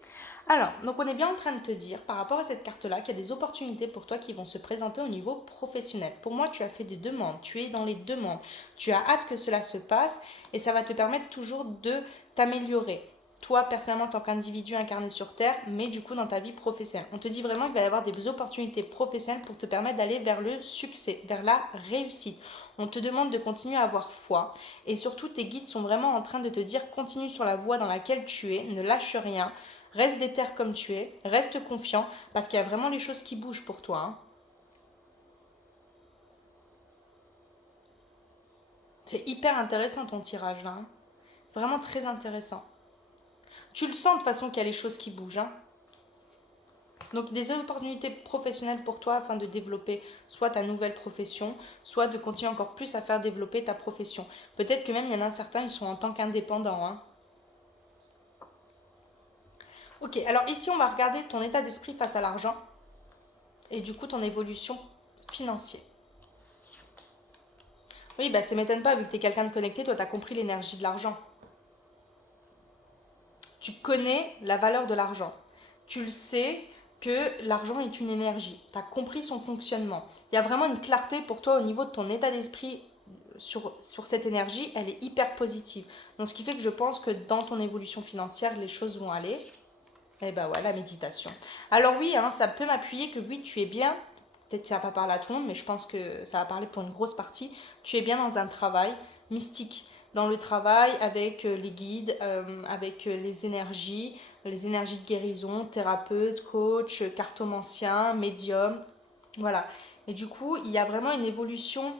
Alors, donc on est bien en train de te dire par rapport à cette carte-là qu'il y a des opportunités pour toi qui vont se présenter au niveau professionnel. Pour moi, tu as fait des demandes, tu es dans les demandes, tu as hâte que cela se passe et ça va te permettre toujours de t'améliorer. Toi, personnellement, en tant qu'individu incarné sur Terre, mais du coup dans ta vie professionnelle. On te dit vraiment qu'il va y avoir des opportunités professionnelles pour te permettre d'aller vers le succès, vers la réussite. On te demande de continuer à avoir foi et surtout tes guides sont vraiment en train de te dire continue sur la voie dans laquelle tu es, ne lâche rien. Reste déter comme tu es, reste confiant, parce qu'il y a vraiment les choses qui bougent pour toi, hein. C'est hyper intéressant ton tirage là, hein. Vraiment très intéressant. Tu le sens de toute façon qu'il y a les choses qui bougent, hein. Donc des opportunités professionnelles pour toi afin de développer soit ta nouvelle profession, soit de continuer encore plus à faire développer ta profession. Peut-être que même il y en a certains, ils sont en tant qu'indépendants, hein. Ok, alors ici on va regarder ton état d'esprit face à l'argent et du coup ton évolution financière. Oui, bah ça m'étonne pas, vu que tu es quelqu'un de connecté, toi tu as compris l'énergie de l'argent. Tu connais la valeur de l'argent. Tu le sais que l'argent est une énergie. Tu as compris son fonctionnement. Il y a vraiment une clarté pour toi au niveau de ton état d'esprit sur cette énergie. Elle est hyper positive. Donc ce qui fait que je pense que dans ton évolution financière, les choses vont aller. Et ben ouais, la méditation. Alors oui, hein, ça peut m'appuyer que oui, tu es bien. Peut-être que ça va pas parler à tout le monde, mais je pense que ça va parler pour une grosse partie. Tu es bien dans un travail mystique. Dans le travail avec les guides, avec les énergies de guérison, thérapeute, coach, cartomancien, médium. Voilà. Et du coup, il y a vraiment une évolution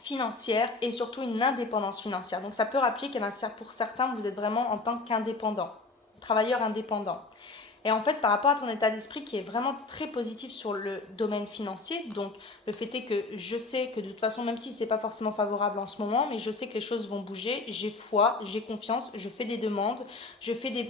financière et surtout une indépendance financière. Donc ça peut rappeler qu'il y en a pour certains, vous êtes vraiment en tant qu'indépendant, travailleur indépendant. Et en fait, par rapport à ton état d'esprit qui est vraiment très positif sur le domaine financier, donc le fait est que je sais que de toute façon, même si c'est pas forcément favorable en ce moment, mais je sais que les choses vont bouger, j'ai foi, j'ai confiance, je fais des demandes,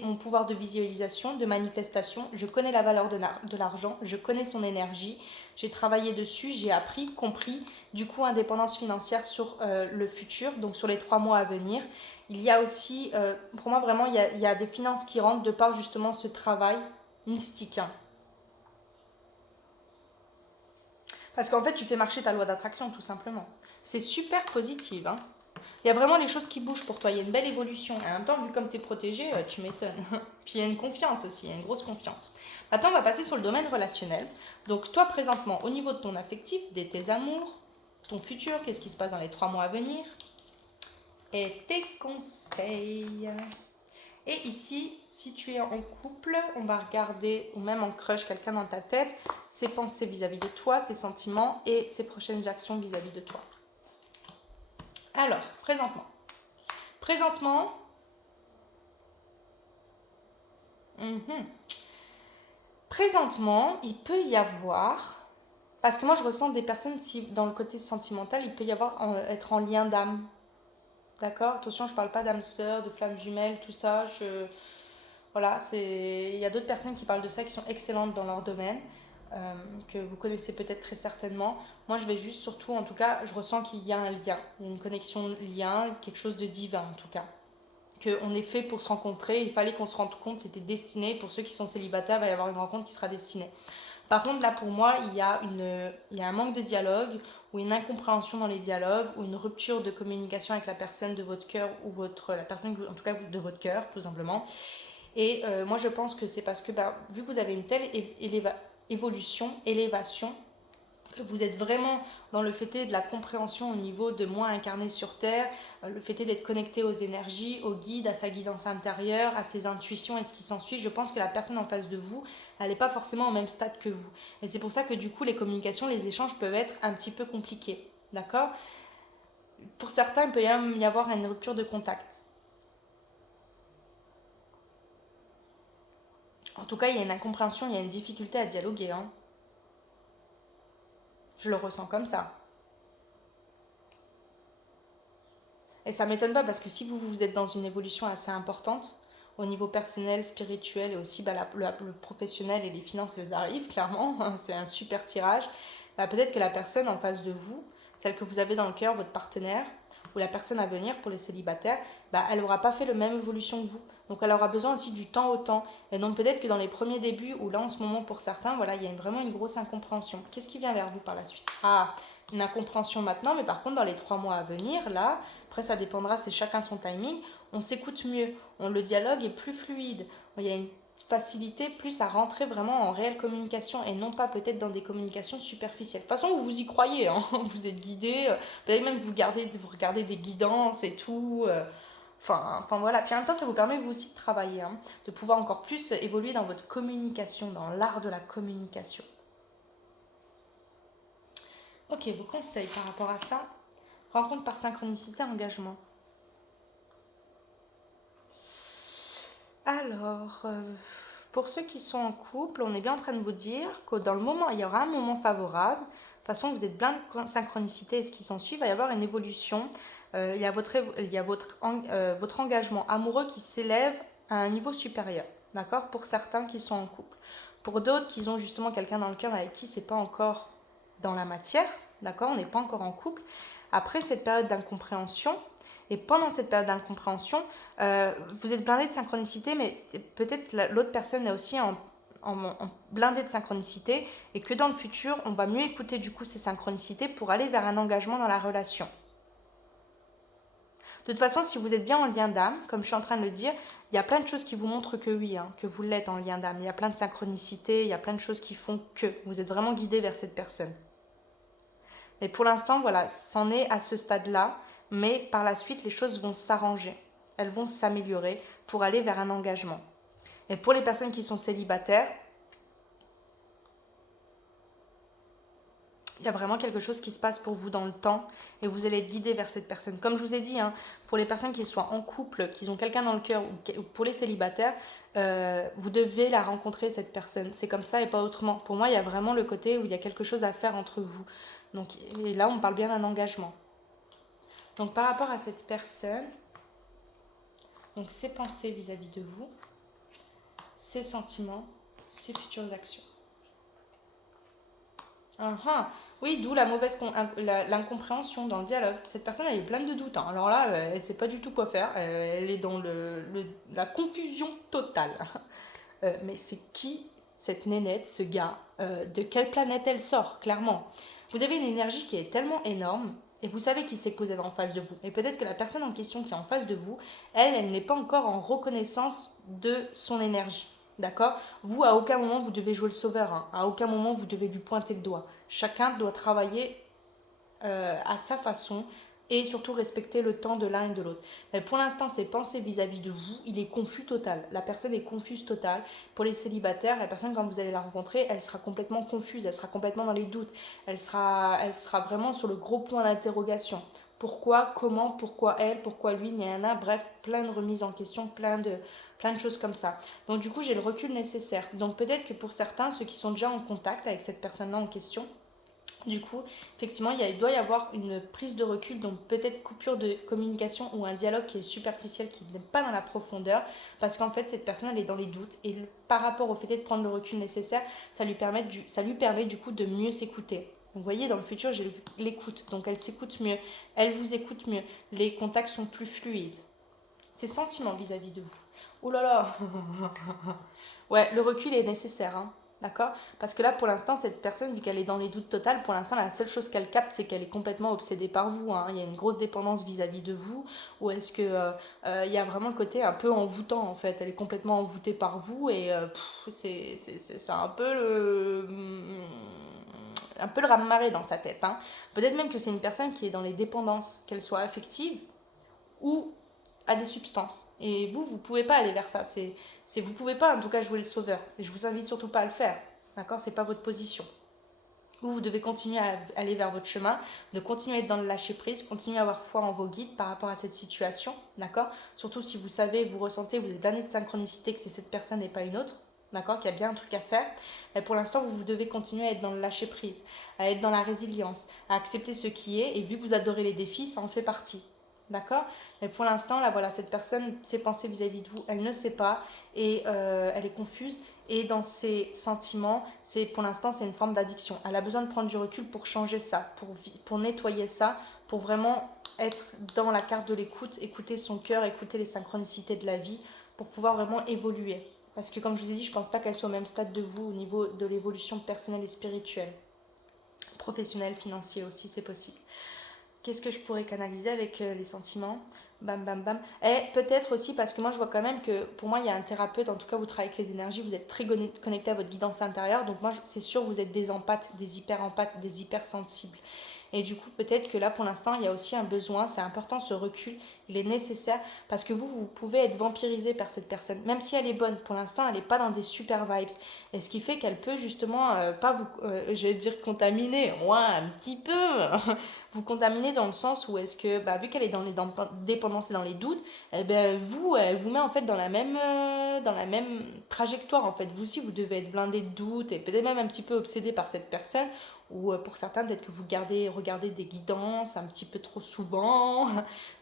mon pouvoir de visualisation, de manifestation, je connais la valeur de l'argent, je connais son énergie, j'ai travaillé dessus, j'ai appris, compris, du coup, indépendance financière sur le futur, donc sur les 3 mois à venir. Il y a aussi, pour moi vraiment, il y a des finances qui rentrent de par justement ce travail mystique, hein. Parce qu'en fait, tu fais marcher ta loi d'attraction, tout simplement. C'est super positif, hein. Il y a vraiment les choses qui bougent pour toi. Il y a une belle évolution. Et en même temps, vu comme tu es protégé, tu m'étonnes. Puis il y a une confiance aussi, il y a une grosse confiance. Maintenant, on va passer sur le domaine relationnel. Donc, toi, présentement, au niveau de ton affectif, de tes amours, ton futur, qu'est-ce qui se passe dans les 3 mois à venir et tes conseils. Et ici, si tu es en couple, on va regarder, ou même en crush, quelqu'un dans ta tête, ses pensées vis-à-vis de toi, ses sentiments et ses prochaines actions vis-à-vis de toi. Alors, présentement. Présentement, présentement, il peut y avoir, parce que moi je ressens des personnes, si dans le côté sentimental, il peut y avoir être en lien d'âme. D'accord? Attention, je parle pas d'âme sœur, de flamme jumelle, tout ça. Voilà, il y a d'autres personnes qui parlent de ça, qui sont excellentes dans leur domaine, que vous connaissez peut-être très certainement. Moi, je vais juste, surtout, en tout cas, je ressens qu'il y a un lien, il y a une connexion lien, quelque chose de divin en tout cas. Qu'on est fait pour se rencontrer, il fallait qu'on se rende compte, c'était destiné. Pour ceux qui sont célibataires, il va y avoir une rencontre qui sera destinée. Par contre, là, pour moi, il y a un manque de dialogue, ou une incompréhension dans les dialogues, ou une rupture de communication avec la personne de votre cœur, ou la personne, en tout cas, de votre cœur, tout simplement. Et moi, je pense que c'est parce que, vu que vous avez une telle élévation, que vous êtes vraiment dans le fait de la compréhension au niveau de moi incarné sur Terre, le fait d'être connecté aux énergies, aux guides, à sa guidance intérieure, à ses intuitions et ce qui s'ensuit. Je pense que la personne en face de vous, elle n'est pas forcément au même stade que vous. Et c'est pour ça que du coup, les communications, les échanges peuvent être un petit peu compliqués. D'accord? Pour certains, il peut même y avoir une rupture de contact. En tout cas, il y a une incompréhension, il y a une difficulté à dialoguer, hein. Je le ressens comme ça. Et ça m'étonne pas parce que si vous êtes dans une évolution assez importante, au niveau personnel, spirituel et aussi le professionnel et les finances, elles arrivent, clairement. C'est un super tirage. Peut-être que la personne en face de vous, celle que vous avez dans le cœur, votre partenaire, ou la personne à venir pour les célibataires, elle n'aura pas fait la même évolution que vous. Donc elle aura besoin aussi du temps au temps. Et donc peut-être que dans les premiers débuts, ou là en ce moment pour certains, voilà, il y a vraiment une grosse incompréhension. Qu'est-ce qui vient vers vous par la suite? Ah, une incompréhension maintenant, mais par contre dans les 3 mois à venir, là, après ça dépendra, c'est chacun son timing, on s'écoute mieux, le dialogue est plus fluide, il y a une facilité plus à rentrer vraiment en réelle communication et non pas peut-être dans des communications superficielles. De toute façon, vous y croyez, hein, vous êtes guidé, peut-être même que vous regardez des guidances et tout. Enfin voilà, puis en même temps ça vous permet vous aussi de travailler, hein, de pouvoir encore plus évoluer dans votre communication, dans l'art de la communication. Ok, vos conseils par rapport à ça. Rencontre par synchronicité, engagement. Alors, pour ceux qui sont en couple, on est bien en train de vous dire que dans le moment, il y aura un moment favorable. De toute façon, vous êtes plein de synchronicité et ce qui s'ensuit, il va y avoir une évolution. Il y a votre engagement amoureux qui s'élève à un niveau supérieur. D'accord? Pour certains qui sont en couple. Pour d'autres qui ont justement quelqu'un dans le cœur avec qui c'est pas encore dans la matière. D'accord? On n'est pas encore en couple. Après cette période d'incompréhension, et pendant cette période d'incompréhension, vous êtes blindé de synchronicité, mais peut-être l'autre personne est aussi en blindé de synchronicité, et que dans le futur, on va mieux écouter du coup ces synchronicités pour aller vers un engagement dans la relation. De toute façon, si vous êtes bien en lien d'âme, comme je suis en train de le dire, il y a plein de choses qui vous montrent que oui, hein, que vous l'êtes en lien d'âme. Il y a plein de synchronicités, il y a plein de choses qui font que vous êtes vraiment guidé vers cette personne. Mais pour l'instant, voilà, c'en est à ce stade-là. Mais par la suite, les choses vont s'arranger. Elles vont s'améliorer pour aller vers un engagement. Et pour les personnes qui sont célibataires, Il y a vraiment quelque chose qui se passe pour vous dans le temps et vous allez être guidé vers cette personne. Comme je vous ai dit, hein, pour les personnes qui soient en couple, qui ont quelqu'un dans le cœur ou pour les célibataires, vous devez la rencontrer, cette personne. C'est comme ça et pas autrement. Pour moi, il y a vraiment le côté où il y a quelque chose à faire entre vous. Donc, et là, on parle bien d'un engagement. Donc, par rapport à cette personne, donc ses pensées vis-à-vis de vous, ses sentiments, ses futures actions. Oui, d'où la l'incompréhension dans le dialogue. Cette personne, elle est pleine de doutes, hein. Alors là, elle ne sait pas du tout quoi faire. Elle est dans la confusion totale. Mais c'est qui cette nénette, ce gars? De quelle planète elle sort, clairement? Vous avez une énergie qui est tellement énorme. Et vous savez qui c'est que vous avez en face de vous. Et peut-être que la personne en question qui est en face de vous, elle n'est pas encore en reconnaissance de son énergie. D'accord? Vous, à aucun moment, vous devez jouer le sauveur, hein. À aucun moment, vous devez lui pointer le doigt. Chacun doit travailler à sa façon et surtout respecter le temps de l'un et de l'autre. Mais pour l'instant, ses pensées vis-à-vis de vous, il est confus total. La personne est confuse totale. Pour les célibataires, la personne, quand vous allez la rencontrer, elle sera complètement confuse, elle sera complètement dans les doutes. Elle sera vraiment sur le gros point d'interrogation. Pourquoi, comment, pourquoi elle, pourquoi lui, bref, plein de remises en question, plein de choses comme ça. Donc du coup, j'ai le recul nécessaire. Donc peut-être que pour certains, ceux qui sont déjà en contact avec cette personne-là en question, du coup, effectivement, il doit y avoir une prise de recul, donc peut-être coupure de communication ou un dialogue qui est superficiel, qui n'est pas dans la profondeur, parce qu'en fait, cette personne, elle est dans les doutes. Et par rapport au fait de prendre le recul nécessaire, ça lui permet du coup de mieux s'écouter. Donc, vous voyez, dans le futur, j'ai l'écoute. Donc, elle s'écoute mieux, elle vous écoute mieux. Les contacts sont plus fluides. Ses sentiments vis-à-vis de vous. Oh là là. Ouais, le recul est nécessaire, hein. D'accord? Parce que là, pour l'instant, cette personne, vu qu'elle est dans les doutes totales, pour l'instant, la seule chose qu'elle capte, c'est qu'elle est complètement obsédée par vous, hein. Il y a une grosse dépendance vis-à-vis de vous, ou est-ce que il y a vraiment le côté un peu envoûtant, en fait. Elle est complètement envoûtée par vous, et c'est un peu le raz-de-marée dans sa tête, hein. Peut-être même que c'est une personne qui est dans les dépendances, qu'elle soit affective ou à des substances. Et vous pouvez pas aller vers ça. Vous pouvez pas, en tout cas, jouer le sauveur. Et je vous invite surtout pas à le faire. D'accord? C'est pas votre position. Vous devez continuer à aller vers votre chemin, de continuer à être dans le lâcher prise, continuer à avoir foi en vos guides par rapport à cette situation. D'accord? Surtout si vous savez, vous ressentez, vous êtes blindé de synchronicité que c'est cette personne et pas une autre. D'accord? Qu'il y a bien un truc à faire. Et pour l'instant, vous devez continuer à être dans le lâcher prise, à être dans la résilience, à accepter ce qui est. Et vu que vous adorez les défis, ça en fait partie. D'accord? Mais pour l'instant, là, voilà, cette personne, ses pensées vis-à-vis de vous, elle ne sait pas et elle est confuse. Et dans ses sentiments, pour l'instant, c'est une forme d'addiction. Elle a besoin de prendre du recul pour changer ça, pour nettoyer ça, pour vraiment être dans la carte de l'écoute, écouter son cœur, écouter les synchronicités de la vie, pour pouvoir vraiment évoluer. Parce que comme je vous ai dit, je ne pense pas qu'elle soit au même stade de vous au niveau de l'évolution personnelle et spirituelle. Professionnelle, financière aussi, c'est possible. Qu'est-ce que je pourrais canaliser avec les sentiments? Bam, bam, bam. Et peut-être aussi parce que moi, je vois quand même que pour moi, il y a un thérapeute. En tout cas, vous travaillez avec les énergies. Vous êtes très connecté à votre guidance intérieure. Donc moi, c'est sûr, vous êtes des empathes, des hyper empathes, des hyper sensibles. Et du coup, peut-être que là, pour l'instant, il y a aussi un besoin. C'est important, ce recul. Il est nécessaire parce que vous pouvez être vampirisé par cette personne. Même si elle est bonne, pour l'instant, elle n'est pas dans des super vibes. Et ce qui fait qu'elle peut justement pas vous, je vais dire contaminer, moi, un petit peu, vous contaminer dans le sens où est-ce que, vu qu'elle est dans les dépendances et dans les doutes, eh ben, elle vous met en fait dans la même trajectoire en fait. Vous aussi, vous devez être blindé de doutes et peut-être même un petit peu obsédé par cette personne. Ou pour certains, peut-être que vous regardez des guidances un petit peu trop souvent,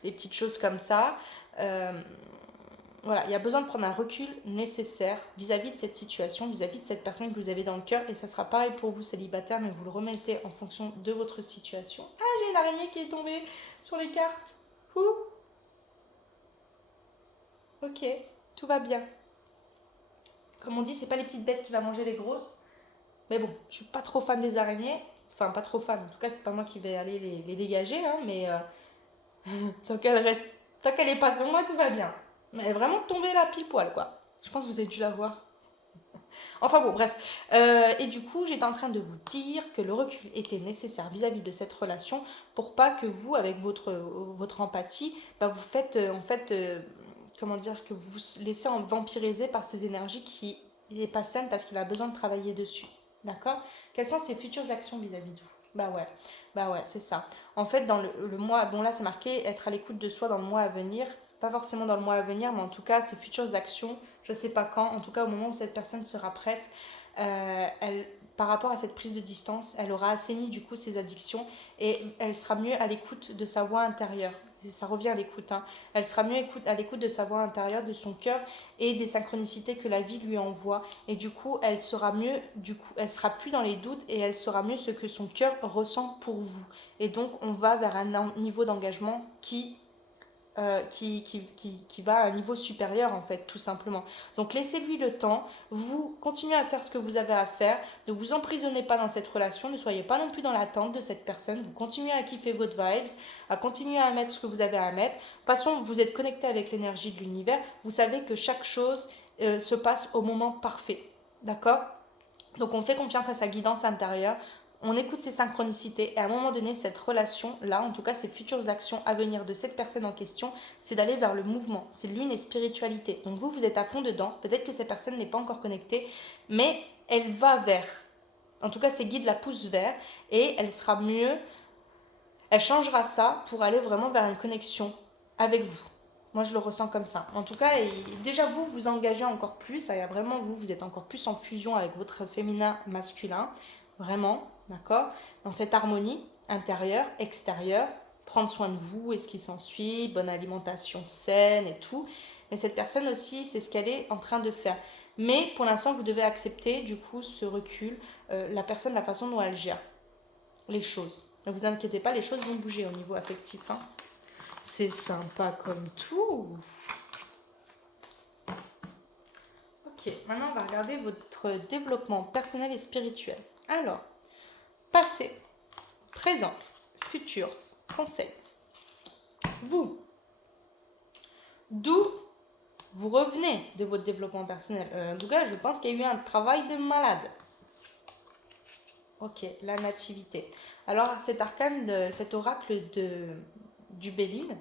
des petites choses comme ça. Voilà, il y a besoin de prendre un recul nécessaire vis-à-vis de cette situation, vis-à-vis de cette personne que vous avez dans le cœur. Et ça sera pareil pour vous, célibataire, mais vous le remettez en fonction de votre situation. Ah, j'ai une araignée qui est tombée sur les cartes. Ouh. Ok, tout va bien. Comme on dit, c'est pas les petites bêtes qui vont manger les grosses. Mais bon, je suis pas trop fan des araignées. Enfin, pas trop fan. En tout cas, c'est pas moi qui vais aller les dégager. Hein, mais tant qu'elle est pas sur moi, tout va bien. Mais elle est vraiment tombée là, pile poil, quoi. Je pense que vous avez dû la voir. Enfin bon, bref. Et du coup, j'étais en train de vous dire que le recul était nécessaire vis-à-vis de cette relation pour pas que vous, avec votre empathie, vous faites, comment dire, que vous vous laissez vampiriser par ces énergies qui n'est pas saine parce qu'il a besoin de travailler dessus. D'accord? Quelles sont ses futures actions vis-à-vis de vous? Bah ouais, c'est ça. En fait, dans le mois, bon là c'est marqué être à l'écoute de soi dans le mois à venir, pas forcément dans le mois à venir, mais en tout cas ses futures actions, je sais pas quand, en tout cas au moment où cette personne sera prête, elle, par rapport à cette prise de distance, elle aura assaini du coup ses addictions et elle sera mieux à l'écoute de sa voix intérieure. Et ça revient à l'écoute, hein. Elle sera mieux à l'écoute de sa voix intérieure, de son cœur et des synchronicités que la vie lui envoie. Et du coup, elle sera mieux, du coup, elle sera plus dans les doutes et elle saura mieux ce que son cœur ressent pour vous. Et donc, on va vers un niveau d'engagement qui va à un niveau supérieur en fait tout simplement. Donc laissez-lui le temps, vous continuez à faire ce que vous avez à faire, ne vous emprisonnez pas dans cette relation, ne soyez pas non plus dans l'attente de cette personne, vous continuez à kiffer votre vibes, à continuer à mettre ce que vous avez à mettre. De toute façon, vous êtes connecté avec l'énergie de l'univers, vous savez que chaque chose se passe au moment parfait, d'accord? Donc on fait confiance à sa guidance intérieure, on écoute ses synchronicités et à un moment donné, cette relation-là, en tout cas ces futures actions à venir de cette personne en question, c'est d'aller vers le mouvement. C'est lune et spiritualité. Donc vous, vous êtes à fond dedans. Peut-être que cette personne n'est pas encore connectée, mais elle va vers. En tout cas, ses guides la poussent vers et elle sera mieux. Elle changera ça pour aller vraiment vers une connexion avec vous. Moi, je le ressens comme ça. En tout cas, déjà, vous vous engagez encore plus. Il y a vraiment, vous êtes encore plus en fusion avec votre féminin masculin. Vraiment, d'accord? Dans cette harmonie intérieure, extérieure, prendre soin de vous et ce qui s'ensuit, bonne alimentation saine et tout. Mais cette personne aussi, c'est ce qu'elle est en train de faire. Mais pour l'instant, vous devez accepter, du coup, ce recul, la personne, la façon dont elle gère les choses. Ne vous inquiétez pas, les choses vont bouger au niveau affectif, hein. C'est sympa comme tout. Ok, maintenant on va regarder votre développement personnel et spirituel. Alors, passé, présent, futur, conseil. Vous, d'où vous revenez de votre développement personnel? En tout cas, je pense qu'il y a eu un travail de malade. Ok, la nativité. Alors, cet arcane, cet oracle du Béline,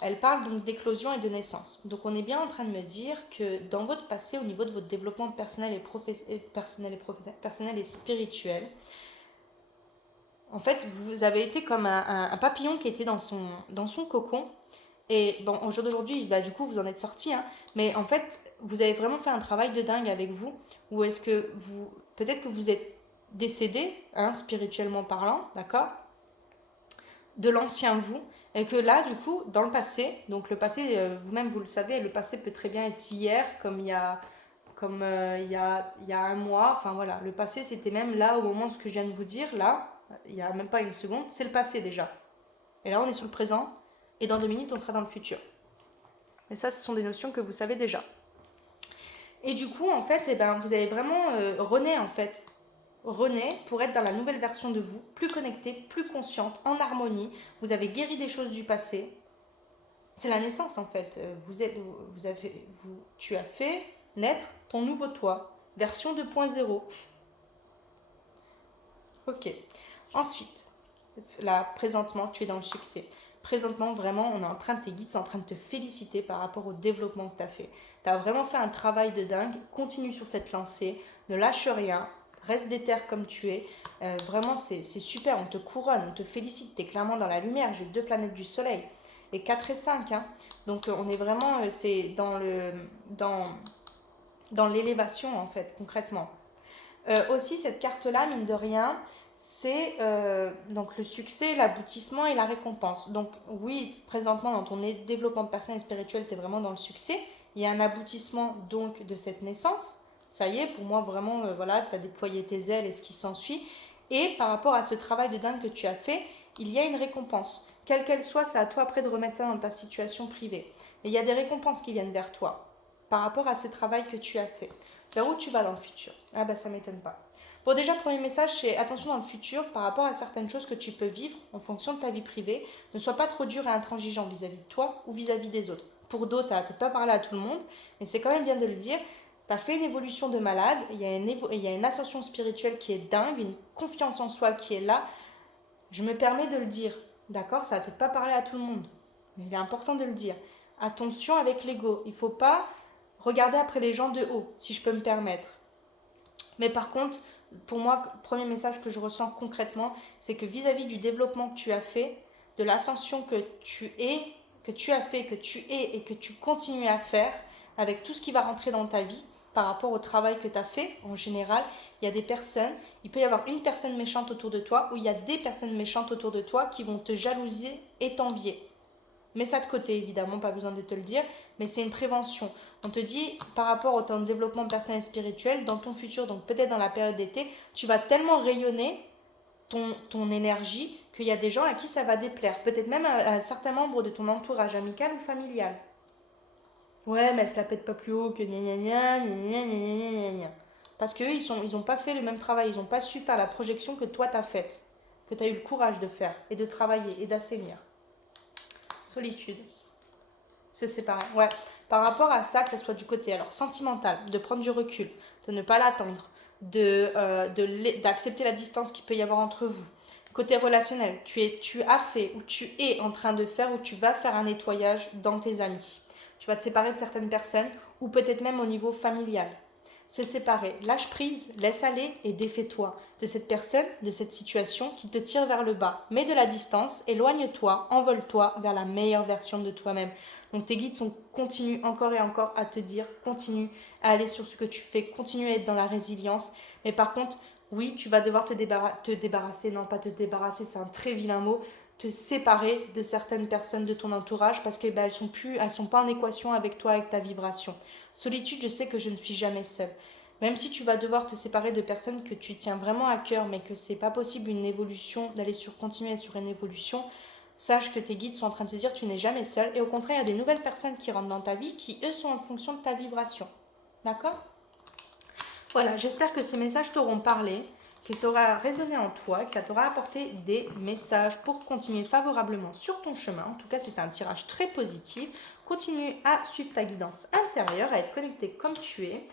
elle parle donc d'éclosion et de naissance. Donc on est bien en train de me dire que dans votre passé, au niveau de votre développement personnel personnel et spirituel, en fait, vous avez été comme un papillon qui était dans son cocon. Et bon, au jour d'aujourd'hui, bah, du coup, vous en êtes sorti, hein, mais en fait, vous avez vraiment fait un travail de dingue avec vous. Ou est-ce que peut-être que vous êtes décédé, hein, spirituellement parlant, d'accord, de l'ancien vous, et que là, du coup, dans le passé, donc le passé, vous-même, vous le savez, le passé peut très bien être hier, comme il y a un mois, enfin voilà, le passé, c'était même là, au moment de ce que je viens de vous dire, là, il n'y a même pas une seconde, c'est le passé déjà. Et là, on est sur le présent, et dans 2 minutes, on sera dans le futur. Et ça, ce sont des notions que vous savez déjà. Et du coup, en fait, eh ben, vous avez vraiment rené, en fait, renaît pour être dans la nouvelle version de vous, plus connectée, plus consciente, en harmonie. Vous avez guéri des choses du passé. C'est la naissance en fait. Tu as fait naître ton nouveau toi, version 2.0. Ok. Ensuite, là, présentement, tu es dans le succès. Présentement, vraiment, on est en train de tes guides sont en train de te féliciter par rapport au développement que tu as fait. Tu as vraiment fait un travail de dingue. Continue sur cette lancée. Ne lâche rien. Reste déter comme tu es. Vraiment, c'est super. On te couronne, on te félicite. Tu es clairement dans la lumière. J'ai 2 planètes du soleil. Et 4 et 5. Hein. Donc, on est vraiment. C'est dans l'élévation, en fait, concrètement. Aussi, cette carte-là, mine de rien, c'est donc le succès, l'aboutissement et la récompense. Donc oui, présentement dans ton développement personnel et spirituel, tu es vraiment dans le succès. Il y a un aboutissement donc de cette naissance. Ça y est, pour moi vraiment, voilà, tu as déployé tes ailes et ce qui s'ensuit. Et par rapport à ce travail de dingue que tu as fait, il y a une récompense. Quelle qu'elle soit, c'est à toi après de remettre ça dans ta situation privée. Mais il y a des récompenses qui viennent vers toi par rapport à ce travail que tu as fait. Vers où tu vas dans le futur? Ah bah ça m'étonne pas. Bon déjà, premier message, c'est attention dans le futur par rapport à certaines choses que tu peux vivre en fonction de ta vie privée. Ne sois pas trop dur et intransigeant vis-à-vis de toi ou vis-à-vis des autres. Pour d'autres, ça va peut-être pas parler à tout le monde, mais c'est quand même bien de le dire. Tu as fait une évolution de malade, il y a une ascension spirituelle qui est dingue, une confiance en soi qui est là. Je me permets de le dire, d'accord? Ça va peut-être pas parler à tout le monde, mais il est important de le dire. Attention avec l'ego, il ne faut pas regarder après les gens de haut, si je peux me permettre. Mais par contre, pour moi, le premier message que je ressens concrètement, c'est que vis-à-vis du développement que tu as fait, de l'ascension que tu es, que tu as fait, que tu es et que tu continues à faire, avec tout ce qui va rentrer dans ta vie, par rapport au travail que tu as fait, en général, il y a des personnes, il peut y avoir une personne méchante autour de toi, ou il y a des personnes méchantes autour de toi qui vont te jalouser et t'envier. Mets ça de côté, évidemment, pas besoin de te le dire, mais c'est une prévention. On te dit, par rapport au ton développement personnel et spirituel, dans ton futur, donc peut-être dans la période d'été, tu vas tellement rayonner ton énergie qu'il y a des gens à qui ça va déplaire. Peut-être même à un certain membre de ton entourage amical ou familial. Ouais, mais elle se la pète pas plus haut que gna gna gna, gna gna gna gna gna. Parce qu'eux, ils ont pas fait le même travail, ils ont pas su faire la projection que toi t'as faite, que tu as eu le courage de faire, et de travailler, et d'assainir. Solitude. Se séparer. Ouais. Par rapport à ça, que ce soit du côté alors sentimental, de prendre du recul, de ne pas l'attendre, d'accepter la distance qu'il peut y avoir entre vous. Côté relationnel, tu as fait ou tu es en train de faire ou tu vas faire un nettoyage dans tes amis. Tu vas te séparer de certaines personnes ou peut-être même au niveau familial. Se séparer, lâche prise, laisse aller et défais-toi de cette personne, de cette situation qui te tire vers le bas. Mets de la distance, éloigne-toi, envole-toi vers la meilleure version de toi-même. Donc tes guides continuent encore et encore à te dire, continue à aller sur ce que tu fais, continue à être dans la résilience. Mais par contre, oui, tu vas devoir te débarrasser, non pas te débarrasser, c'est un très vilain mot, te séparer de certaines personnes de ton entourage parce qu'elles elles sont pas en équation avec toi, avec ta vibration. Solitude, je sais que je ne suis jamais seule. Même si tu vas devoir te séparer de personnes que tu tiens vraiment à cœur, mais que c'est pas possible une évolution, continuer sur une évolution, sache que tes guides sont en train de te dire que tu n'es jamais seule. Et au contraire, il y a des nouvelles personnes qui rentrent dans ta vie qui, eux, sont en fonction de ta vibration. D'accord? Voilà, j'espère que ces messages t'auront parlé, que ça aura résonné en toi, que ça t'aura apporté des messages pour continuer favorablement sur ton chemin. En tout cas, c'est un tirage très positif. Continue à suivre ta guidance intérieure, à être connecté comme tu es.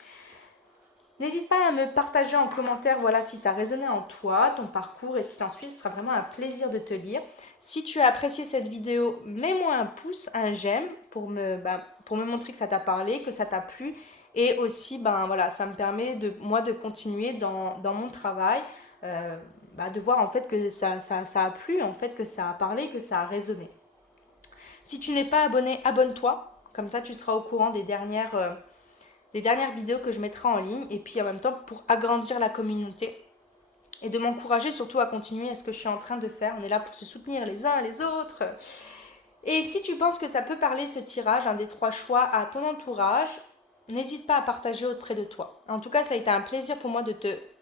N'hésite pas à me partager en commentaire voilà, si ça résonnait en toi, ton parcours et ce qui s'ensuit. Ce sera vraiment un plaisir de te lire. Si tu as apprécié cette vidéo, mets-moi un pouce, un j'aime pour me montrer que ça t'a parlé, que ça t'a plu. Et aussi, voilà, ça me permet de continuer dans mon travail, de voir en fait que ça a plu, en fait, que ça a parlé, que ça a résonné. Si tu n'es pas abonné, abonne-toi. Comme ça, tu seras au courant des dernières vidéos que je mettrai en ligne. Et puis en même temps, pour agrandir la communauté et de m'encourager surtout à continuer à ce que je suis en train de faire. On est là pour se soutenir les uns les autres. Et si tu penses que ça peut parler ce tirage, un des 3 choix, à ton entourage, n'hésite pas à partager auprès de toi. En tout cas, ça a été un plaisir pour moi de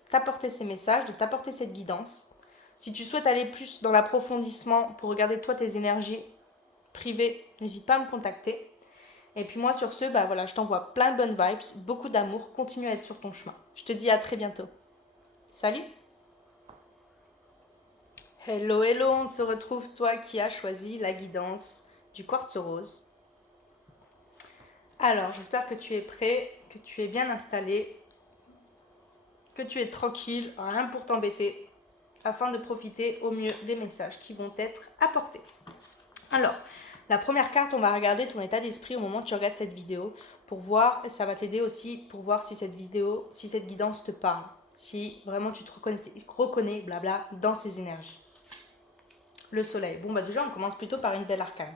t'apporter ces messages, de t'apporter cette guidance. Si tu souhaites aller plus dans l'approfondissement pour regarder toi tes énergies privées, n'hésite pas à me contacter. Et puis moi sur ce, voilà, je t'envoie plein de bonnes vibes, beaucoup d'amour, continue à être sur ton chemin. Je te dis à très bientôt. Salut! Hello, hello, on se retrouve, toi qui as choisi la guidance du quartz rose. Alors, j'espère que tu es prêt, que tu es bien installé, que tu es tranquille, rien pour t'embêter, afin de profiter au mieux des messages qui vont être apportés. Alors, la première carte, on va regarder ton état d'esprit au moment où tu regardes cette vidéo pour voir, ça va t'aider aussi pour voir si cette guidance te parle, si vraiment tu te reconnais dans ces énergies. Le soleil. Bon, déjà, on commence plutôt par une belle arcane.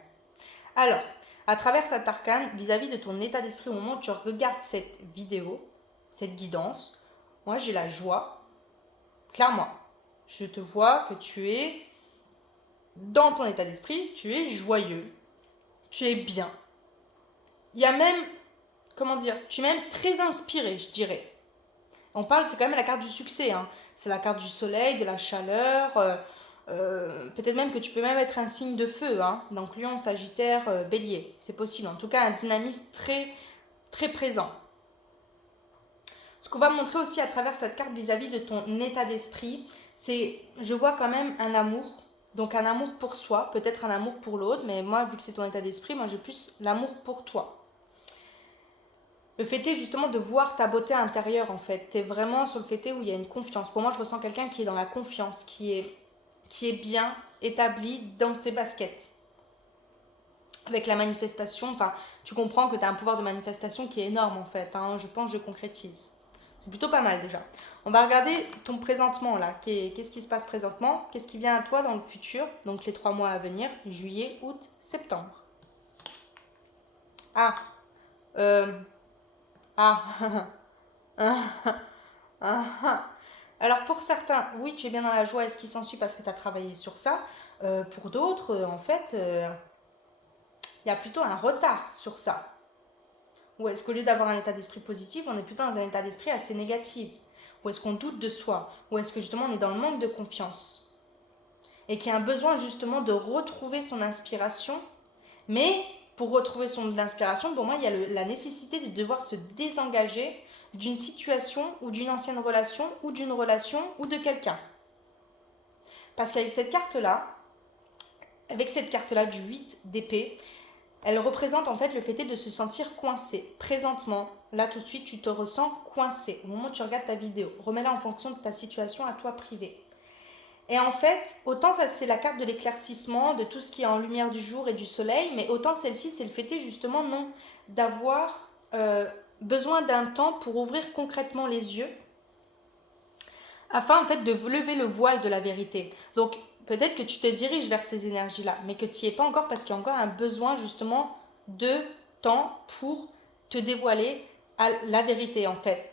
Alors, à travers cet arcane, vis-à-vis de ton état d'esprit au moment où tu regardes cette vidéo, cette guidance, moi, j'ai la joie. Clairement, je te vois que tu es dans ton état d'esprit, tu es joyeux, tu es bien. Il y a même, tu es même très inspiré, je dirais. On parle, c'est quand même la carte du succès, hein. C'est la carte du soleil, de la chaleur, peut-être même que tu peux même être un signe de feu, hein, donc Lion, Sagittaire, Bélier, c'est possible. En tout cas, un dynamisme très, très présent. Ce qu'on va montrer aussi à travers cette carte vis-à-vis de ton état d'esprit, c'est, je vois quand même un amour, donc un amour pour soi, peut-être un amour pour l'autre, mais moi, vu que c'est ton état d'esprit, moi j'ai plus l'amour pour toi. Le fait est justement de voir ta beauté intérieure en fait. Tu es vraiment sur le fait où il y a une confiance. Pour moi, je ressens quelqu'un qui est dans la confiance, qui est bien établi dans ses baskets. Avec la manifestation, tu comprends que tu as un pouvoir de manifestation qui est énorme en fait. Hein, je pense que je concrétise. C'est plutôt pas mal déjà. On va regarder ton présentement là. Qu'est-ce qui se passe présentement? Qu'est-ce qui vient à toi dans le futur? Donc les 3 mois à venir, juillet, août, septembre. Ah, euh, ah, Alors pour certains, oui, tu es bien dans la joie et ce qui s'ensuit parce que tu as travaillé sur ça. Pour d'autres, en fait, il y a plutôt un retard sur ça. Ou est-ce qu'au lieu d'avoir un état d'esprit positif, on est plutôt dans un état d'esprit assez négatif? Ou est-ce qu'on doute de soi? Ou est-ce que justement on est dans le manque de confiance? Et qu'il y a un besoin justement de retrouver son inspiration. Mais pour retrouver son inspiration, pour moi, il y a la nécessité de devoir se désengager d'une situation ou d'une ancienne relation ou d'une relation ou de quelqu'un. Parce qu'avec cette carte-là du 8 d'épée, elle représente en fait le fait de se sentir coincé. Présentement, là tout de suite, tu te ressens coincé. Au moment où tu regardes ta vidéo, remets-la en fonction de ta situation à toi privée. Et en fait, autant ça c'est la carte de l'éclaircissement, de tout ce qui est en lumière du jour et du soleil, mais autant celle-ci c'est le fait justement non d'avoir besoin d'un temps pour ouvrir concrètement les yeux, afin en fait de lever le voile de la vérité. Donc peut-être que tu te diriges vers ces énergies-là, mais que tu n'y es pas encore parce qu'il y a encore un besoin justement de temps pour te dévoiler à la vérité en fait.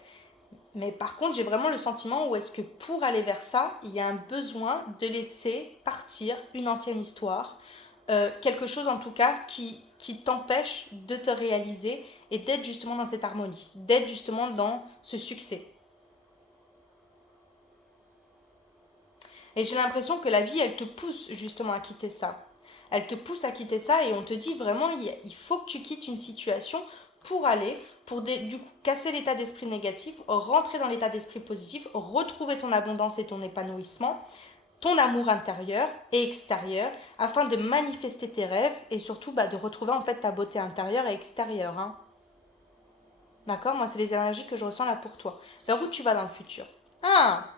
Mais par contre, j'ai vraiment le sentiment où est-ce que pour aller vers ça, il y a un besoin de laisser partir une ancienne histoire, quelque chose en tout cas qui t'empêche de te réaliser et d'être justement dans cette harmonie, d'être justement dans ce succès. Et j'ai l'impression que la vie, elle te pousse justement à quitter ça. Elle te pousse à quitter ça et on te dit vraiment, il faut que tu quittes une situation pour aller, du coup, casser l'état d'esprit négatif, rentrer dans l'état d'esprit positif, retrouver ton abondance et ton épanouissement, ton amour intérieur et extérieur, afin de manifester tes rêves et surtout de retrouver en fait ta beauté intérieure et extérieure. Hein. D'accord? Moi, c'est les énergies que je ressens là pour toi. Vers où tu vas dans le futur? Ah!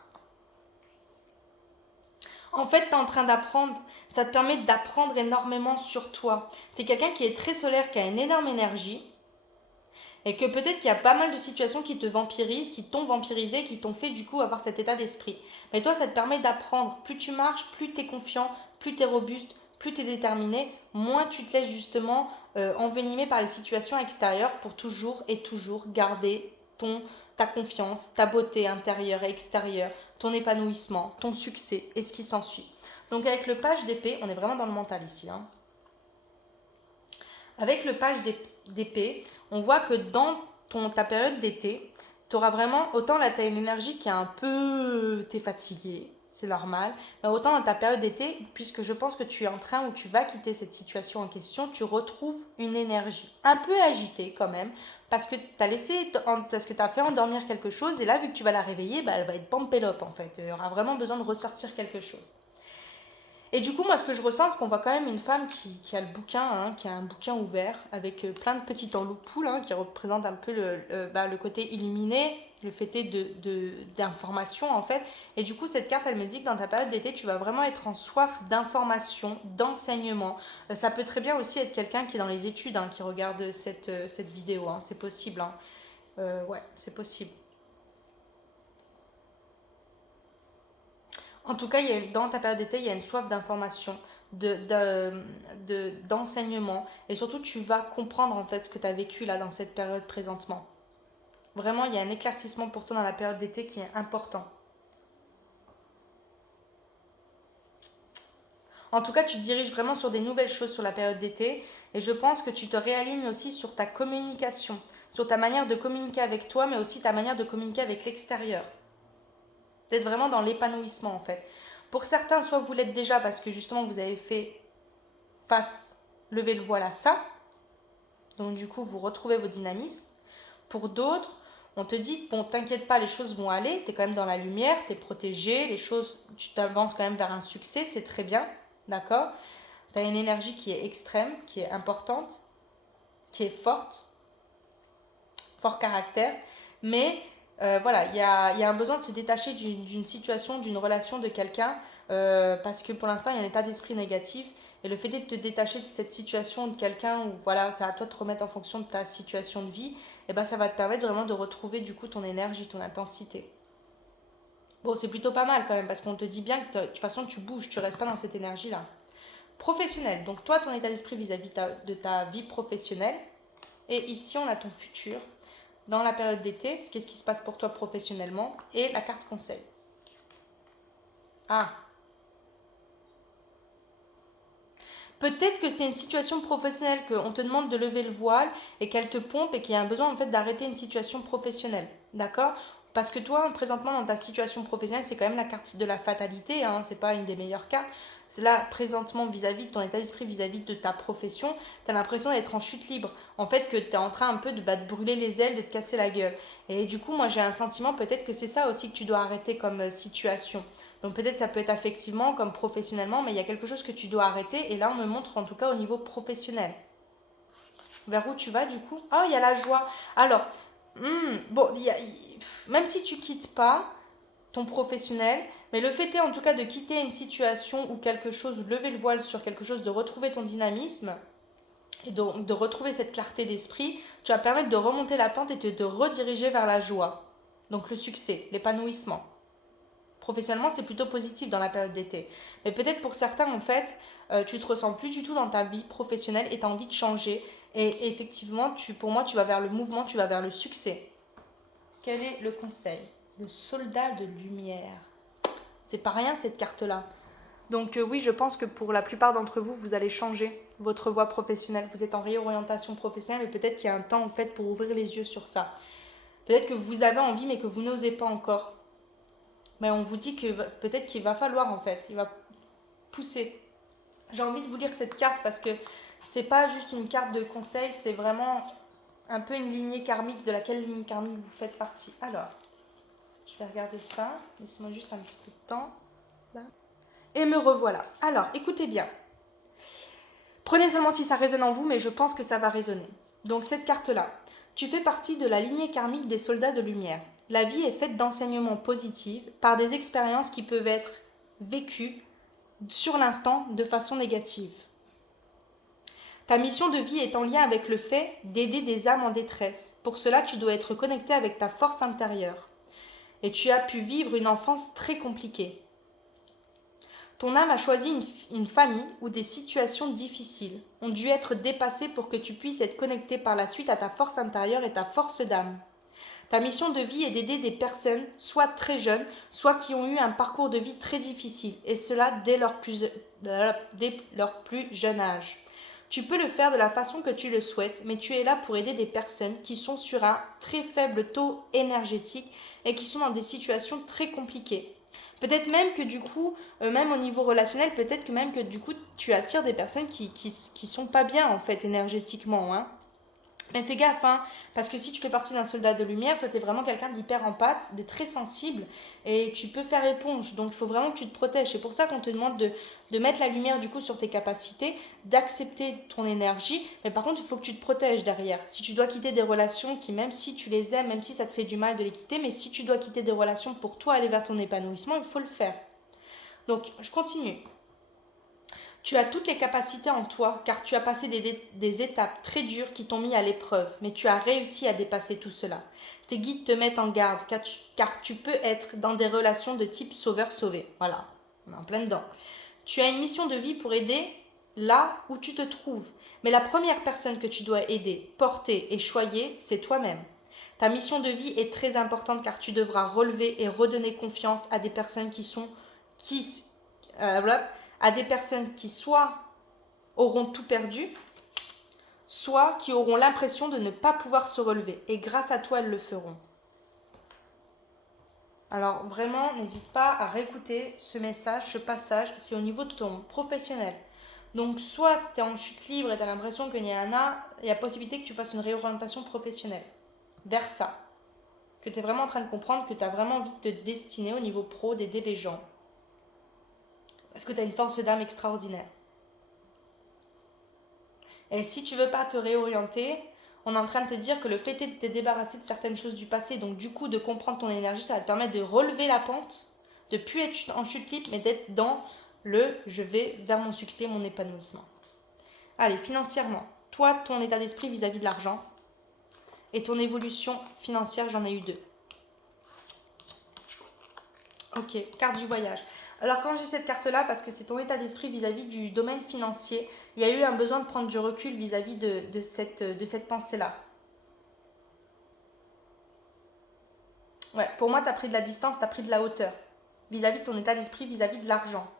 En fait, tu es en train d'apprendre. Ça te permet d'apprendre énormément sur toi. Tu es quelqu'un qui est très solaire, qui a une énorme énergie. Et que peut-être qu'il y a pas mal de situations qui te vampirisent, qui t'ont vampirisé, qui t'ont fait du coup avoir cet état d'esprit. Mais toi, ça te permet d'apprendre. Plus tu marches, plus tu es confiant, plus tu es robuste, plus tu es déterminé, moins tu te laisses justement envenimer par les situations extérieures pour toujours et toujours garder ta confiance, ta beauté intérieure et extérieure, ton épanouissement, ton succès et ce qui s'ensuit. Donc avec le page d'épée, on est vraiment dans le mental ici. Hein. Avec le page d'épée, on voit que dans ta période d'été, tu auras vraiment, autant là tu as une énergie qui est un peu, t'es fatigué, c'est normal, mais autant dans ta période d'été, puisque je pense que tu es en train ou tu vas quitter cette situation en question, tu retrouves une énergie un peu agitée quand même, parce que tu as fait endormir quelque chose, et là vu que tu vas la réveiller, elle va être pampélope en fait, il y aura vraiment besoin de ressortir quelque chose. Et du coup, moi, ce que je ressens, c'est qu'on voit quand même une femme qui a le bouquin, hein, qui a un bouquin ouvert, avec plein de petites enloupes hein, qui représentent un peu le côté illuminé, le fait d'information, en fait. Et du coup, cette carte, elle me dit que dans ta période d'été, tu vas vraiment être en soif d'information, d'enseignement. Ça peut très bien aussi être quelqu'un qui est dans les études, hein, qui regarde cette vidéo. Hein, c'est possible. Hein. Ouais, c'est possible. En tout cas, dans ta période d'été, il y a une soif d'information, d'enseignement. Et surtout, tu vas comprendre en fait ce que tu as vécu là dans cette période présentement. Vraiment, il y a un éclaircissement pour toi dans la période d'été qui est important. En tout cas, tu te diriges vraiment sur des nouvelles choses sur la période d'été. Et je pense que tu te réalignes aussi sur ta communication, sur ta manière de communiquer avec toi, mais aussi ta manière de communiquer avec l'extérieur. D'être vraiment dans l'épanouissement en fait. Pour certains, soit vous l'êtes déjà parce que justement vous avez fait lever le voile à ça, donc du coup vous retrouvez vos dynamismes. Pour d'autres, on te dit, bon t'inquiète pas, les choses vont aller, t'es quand même dans la lumière, t'es protégé, les choses, tu t'avances quand même vers un succès, c'est très bien, d'accord? T'as une énergie qui est extrême, qui est importante, qui est forte, fort caractère, mais voilà, il y a un besoin de se détacher d'une situation, d'une relation de quelqu'un, parce que pour l'instant, il y a un état d'esprit négatif. Et le fait de te détacher de cette situation de quelqu'un où voilà, c'est à toi de te remettre en fonction de ta situation de vie, et ben ça va te permettre vraiment de retrouver du coup ton énergie, ton intensité. Bon, c'est plutôt pas mal quand même parce qu'on te dit bien que de toute façon tu bouges, tu restes pas dans cette énergie-là. Professionnel, donc toi ton état d'esprit vis-à-vis de ta vie professionnelle. Et ici on a ton futur dans la période d'été, qu'est-ce qui se passe pour toi professionnellement et la carte conseil. Ah, peut-être que c'est une situation professionnelle, qu'on te demande de lever le voile et qu'elle te pompe et qu'il y a un besoin en fait d'arrêter une situation professionnelle. D'accord? Parce que toi, présentement, dans ta situation professionnelle, c'est quand même la carte de la fatalité, hein, c'est pas une des meilleures cartes. C'est là, présentement, vis-à-vis de ton état d'esprit, vis-à-vis de ta profession, tu as l'impression d'être en chute libre. En fait, que tu es en train un peu de brûler les ailes, de te casser la gueule. Et du coup, moi, j'ai un sentiment, peut-être que c'est ça aussi que tu dois arrêter comme situation. Donc peut-être ça peut être affectivement comme professionnellement, mais il y a quelque chose que tu dois arrêter. Et là, on me montre en tout cas au niveau professionnel. Vers où tu vas du coup? Ah, il y a la joie. Alors, bon, même si tu quittes pas ton professionnel, mais le fait est en tout cas de quitter une situation ou quelque chose, ou de lever le voile sur quelque chose, de retrouver ton dynamisme et de retrouver cette clarté d'esprit, tu vas permettre de remonter la pente et de rediriger vers la joie. Donc le succès, l'épanouissement. Professionnellement, c'est plutôt positif dans la période d'été. Mais peut-être pour certains, en fait, tu te ressens plus du tout dans ta vie professionnelle et tu as envie de changer. Et effectivement, pour moi, tu vas vers le mouvement, tu vas vers le succès. Quel est le conseil? Le soldat de lumière. C'est pas rien cette carte-là. Donc oui, je pense que pour la plupart d'entre vous, vous allez changer votre voie professionnelle. Vous êtes en réorientation professionnelle et peut-être qu'il y a un temps en fait pour ouvrir les yeux sur ça. Peut-être que vous avez envie mais que vous n'osez pas encore. Mais on vous dit que peut-être qu'il va falloir en fait, il va pousser. J'ai envie de vous lire cette carte parce que c'est pas juste une carte de conseil, c'est vraiment un peu une lignée karmique de laquelle lignée karmique vous faites partie. Alors, je vais regarder ça, laissez-moi juste un petit peu de temps. Là. Et me revoilà. Alors, écoutez bien. Prenez seulement si ça résonne en vous, mais je pense que ça va résonner. Donc cette carte-là, tu fais partie de la lignée karmique des soldats de lumière. La vie est faite d'enseignements positifs par des expériences qui peuvent être vécues sur l'instant de façon négative. Ta mission de vie est en lien avec le fait d'aider des âmes en détresse. Pour cela, tu dois être connecté avec ta force intérieure. Et tu as pu vivre une enfance très compliquée. Ton âme a choisi une famille ou des situations difficiles ont dû être dépassées pour que tu puisses être connecté par la suite à ta force intérieure et ta force d'âme. Ta mission de vie est d'aider des personnes, soit très jeunes, soit qui ont eu un parcours de vie très difficile, et cela dès leur plus jeune âge. Tu peux le faire de la façon que tu le souhaites, mais tu es là pour aider des personnes qui sont sur un très faible taux énergétique et qui sont dans des situations très compliquées. Peut-être même que du coup, même au niveau relationnel, peut-être que même que du coup, tu attires des personnes qui sont pas bien en fait énergétiquement, hein. Mais fais gaffe, hein, parce que si tu fais partie d'un soldat de lumière, toi, tu es vraiment quelqu'un d'hyper empathe, de très sensible, et tu peux faire éponge. Donc, il faut vraiment que tu te protèges. C'est pour ça qu'on te demande de mettre la lumière, du coup, sur tes capacités, d'accepter ton énergie. Mais par contre, il faut que tu te protèges derrière. Si tu dois quitter des relations qui, même si tu les aimes, même si ça te fait du mal de les quitter, mais si tu dois quitter des relations pour toi aller vers ton épanouissement, il faut le faire. Donc, je continue. Tu as toutes les capacités en toi, car tu as passé des étapes très dures qui t'ont mis à l'épreuve, mais tu as réussi à dépasser tout cela. Tes guides te mettent en garde, car tu peux être dans des relations de type sauveur-sauvé. Voilà, on est en plein dedans. Tu as une mission de vie pour aider là où tu te trouves. Mais la première personne que tu dois aider, porter et choyer, c'est toi-même. Ta mission de vie est très importante car tu devras relever et redonner confiance à des personnes à des personnes qui soit auront tout perdu, soit qui auront l'impression de ne pas pouvoir se relever. Et grâce à toi, elles le feront. Alors vraiment, n'hésite pas à réécouter ce message, ce passage, c'est au niveau de ton professionnel. Donc soit tu es en chute libre et tu as l'impression qu'il y a possibilité que tu fasses une réorientation professionnelle vers ça. Que tu es vraiment en train de comprendre que tu as vraiment envie de te destiner au niveau pro, d'aider les gens. Parce que tu as une force d'âme extraordinaire. Et si tu veux pas te réorienter, on est en train de te dire que le fait est de te débarrasser de certaines choses du passé, donc du coup de comprendre ton énergie, ça va te permettre de relever la pente, de plus être en chute libre, mais d'être dans je vais vers mon succès, mon épanouissement. Allez, financièrement, toi, ton état d'esprit vis-à-vis de l'argent et ton évolution financière, j'en ai eu deux. Ok, carte du voyage. Alors quand j'ai cette carte-là, parce que c'est ton état d'esprit vis-à-vis du domaine financier, il y a eu un besoin de prendre du recul vis-à-vis de cette pensée-là. Ouais, pour moi, tu as pris de la distance, tu as pris de la hauteur vis-à-vis de ton état d'esprit, vis-à-vis de l'argent.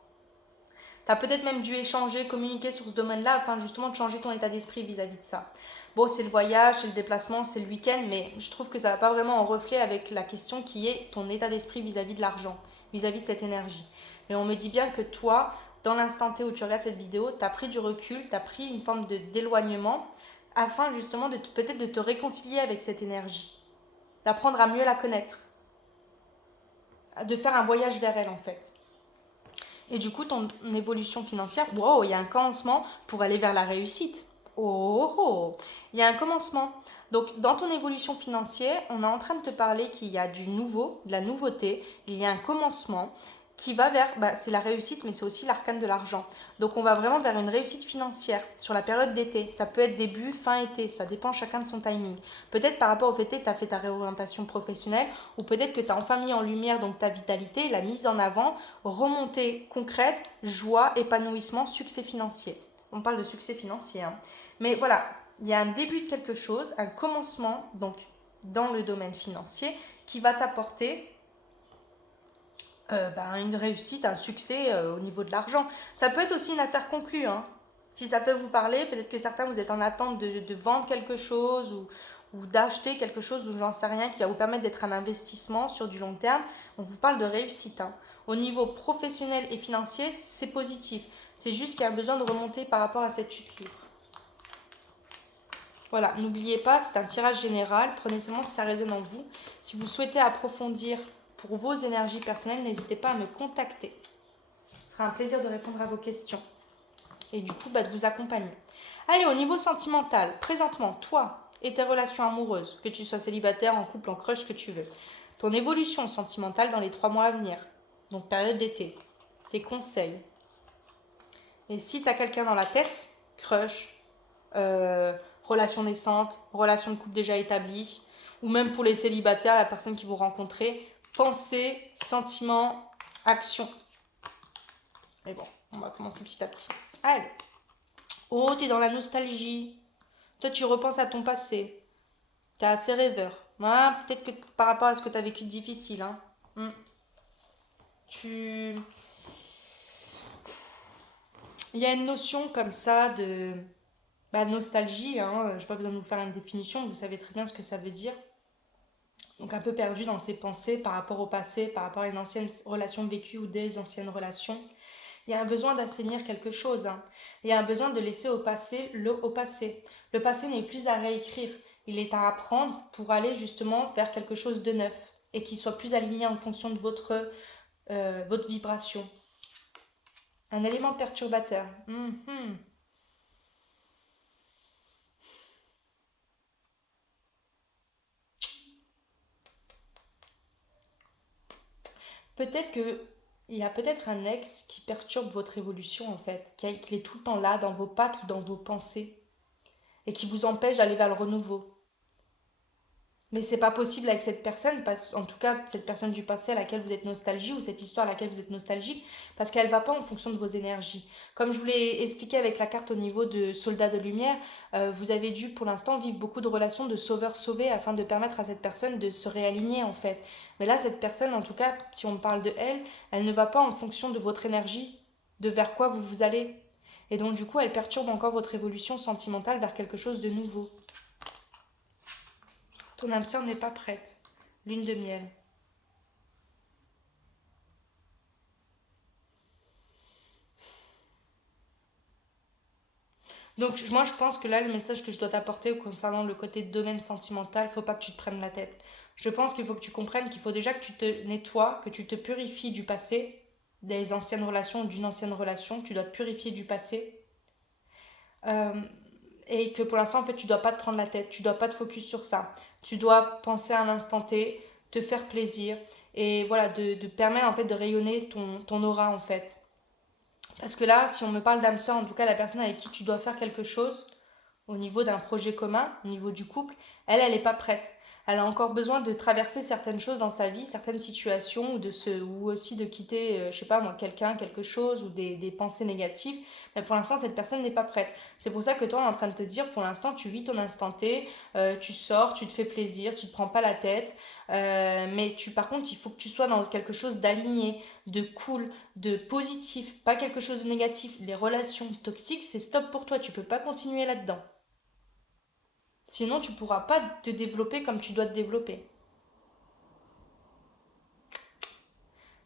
Tu as peut-être même dû échanger, communiquer sur ce domaine-là afin justement de changer ton état d'esprit vis-à-vis de ça. Bon, c'est le voyage, c'est le déplacement, c'est le week-end, mais je trouve que ça va pas vraiment en reflet avec la question qui est ton état d'esprit vis-à-vis de l'argent, vis-à-vis de cette énergie. Mais on me dit bien que toi, dans l'instant T où tu regardes cette vidéo, tu as pris du recul, tu as pris une forme d'éloignement afin justement de peut-être de te réconcilier avec cette énergie, d'apprendre à mieux la connaître, de faire un voyage vers elle en fait. Et du coup, ton évolution financière, wow, il y a un commencement pour aller vers la réussite. Oh, oh, il y a un commencement. Donc, dans ton évolution financière, on est en train de te parler qu'il y a du nouveau, de la nouveauté, il y a un commencement qui va vers, c'est la réussite, mais c'est aussi l'arcane de l'argent. Donc, on va vraiment vers une réussite financière sur la période d'été. Ça peut être début, fin été, ça dépend chacun de son timing. Peut-être par rapport au fait que tu as fait ta réorientation professionnelle, ou peut-être que tu as enfin mis en lumière donc ta vitalité, la mise en avant, remontée concrète, joie, épanouissement, succès financier. On parle de succès financier, hein. Mais voilà, il y a un début de quelque chose, un commencement donc dans le domaine financier qui va t'apporter une réussite, un succès au niveau de l'argent. Ça peut être aussi une affaire conclue, hein. Si ça peut vous parler, peut-être que certains vous êtes en attente de vendre quelque chose ou d'acheter quelque chose ou j'en sais rien qui va vous permettre d'être un investissement sur du long terme. On vous parle de réussite, hein. Au niveau professionnel et financier, c'est positif. C'est juste qu'il y a besoin de remonter par rapport à cette chute libre. Voilà, n'oubliez pas, c'est un tirage général. Prenez seulement si ça résonne en vous. Si vous souhaitez approfondir pour vos énergies personnelles, n'hésitez pas à me contacter. Ce sera un plaisir de répondre à vos questions et du coup de vous accompagner. Allez, au niveau sentimental, présentement, toi et tes relations amoureuses, que tu sois célibataire, en couple, en crush, que tu veux, ton évolution sentimentale dans les 3 mois à venir, donc période d'été, tes conseils. Et si tu as quelqu'un dans la tête, crush, relation naissante, relation de couple déjà établie, ou même pour les célibataires, la personne qui vous rencontrez, pensée, sentiment, action. Mais bon, on va commencer petit à petit. Allez. Oh, t'es dans la nostalgie. Toi, tu repenses à ton passé. T'es assez rêveur. Ah, peut-être que par rapport à ce que t'as vécu de difficile, hein. Tu... Il y a une notion comme ça de nostalgie, hein. J'ai pas besoin de vous faire une définition, vous savez très bien ce que ça veut dire. Donc un peu perdu dans ses pensées par rapport au passé, par rapport à une ancienne relation vécue ou des anciennes relations. Il y a un besoin d'assainir quelque chose, hein. Il y a un besoin de laisser au passé au passé. Le passé n'est plus à réécrire. Il est à apprendre pour aller justement vers quelque chose de neuf et qui soit plus aligné en fonction de votre vibration. Un élément perturbateur. Peut-être que il y a peut-être un ex qui perturbe votre évolution en fait, qu'il est tout le temps là dans vos pattes ou dans vos pensées et qui vous empêche d'aller vers le renouveau. Mais c'est pas possible avec cette personne, en tout cas cette personne du passé à laquelle vous êtes nostalgique ou cette histoire à laquelle vous êtes nostalgique, parce qu'elle va pas en fonction de vos énergies. Comme je vous l'ai expliqué avec la carte au niveau de Soldat de Lumière, vous avez dû pour l'instant vivre beaucoup de relations de sauveur-sauvé afin de permettre à cette personne de se réaligner en fait. Mais là, cette personne, en tout cas, si on parle de elle, elle ne va pas en fonction de votre énergie, de vers quoi vous allez. Et donc du coup, elle perturbe encore votre évolution sentimentale vers quelque chose de nouveau. Ton âme sœur n'est pas prête. Lune de miel. Donc moi je pense que là le message que je dois t'apporter concernant le côté domaine sentimental, faut pas que tu te prennes la tête. Je pense qu'il faut que tu comprennes qu'il faut déjà que tu te nettoies, que tu te purifies du passé, des anciennes relations ou d'une ancienne relation, tu dois te purifier du passé. Euh, et que pour l'instant en fait tu dois pas te prendre la tête, tu dois pas te focus sur ça. Tu dois penser à l'instant T, te faire plaisir et voilà de permettre en fait de rayonner ton aura en fait. Parce que là, si on me parle d'âme sœur, en tout cas la personne avec qui tu dois faire quelque chose, au niveau d'un projet commun, au niveau du couple, elle n'est pas prête. Elle a encore besoin de traverser certaines choses dans sa vie, certaines situations, ou aussi de quitter, je sais pas moi, quelqu'un, quelque chose, ou des pensées négatives. Mais pour l'instant, cette personne n'est pas prête. C'est pour ça que toi, on est en train de te dire, pour l'instant, tu vis ton instant T, tu sors, tu te fais plaisir, tu te prends pas la tête. Par contre, il faut que tu sois dans quelque chose d'aligné, de cool, de positif, pas quelque chose de négatif. Les relations toxiques, c'est stop pour toi, tu peux pas continuer là-dedans. Sinon, tu pourras pas te développer comme tu dois te développer.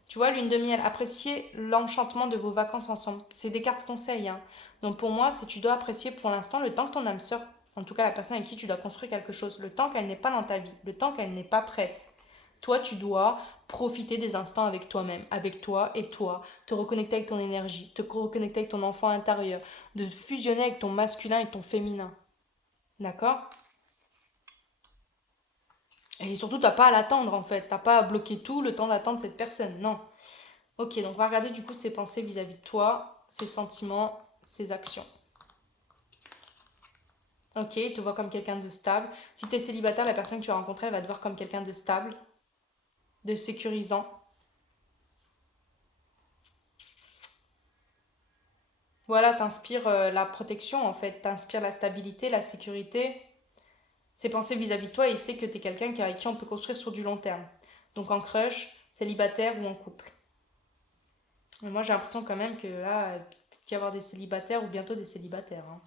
Tu vois, lune de miel, appréciez l'enchantement de vos vacances ensemble. C'est des cartes conseils, hein. Donc pour moi, c'est tu dois apprécier pour l'instant le temps que ton âme sœur, en tout cas la personne avec qui tu dois construire quelque chose, le temps qu'elle n'est pas dans ta vie, le temps qu'elle n'est pas prête. Toi, tu dois profiter des instants avec toi-même, avec toi et toi, te reconnecter avec ton énergie, te reconnecter avec ton enfant intérieur, de fusionner avec ton masculin et ton féminin. D'accord? Et surtout, t'as pas à l'attendre en fait. T'as pas à bloquer tout le temps d'attendre cette personne. Non. Ok, donc on va regarder du coup ses pensées vis-à-vis de toi, ses sentiments, ses actions. Ok, il te voit comme quelqu'un de stable. Si tu es célibataire, la personne que tu as rencontrée, elle va te voir comme quelqu'un de stable, de sécurisant. Voilà, t'inspires la protection en fait, t'inspires la stabilité, la sécurité. Ses pensées vis-à-vis de toi, il sait que tu es quelqu'un avec qui on peut construire sur du long terme. Donc en crush, célibataire ou en couple. Mais moi j'ai l'impression quand même que là, peut-être qu'il y avoir des célibataires ou bientôt des célibataires, hein.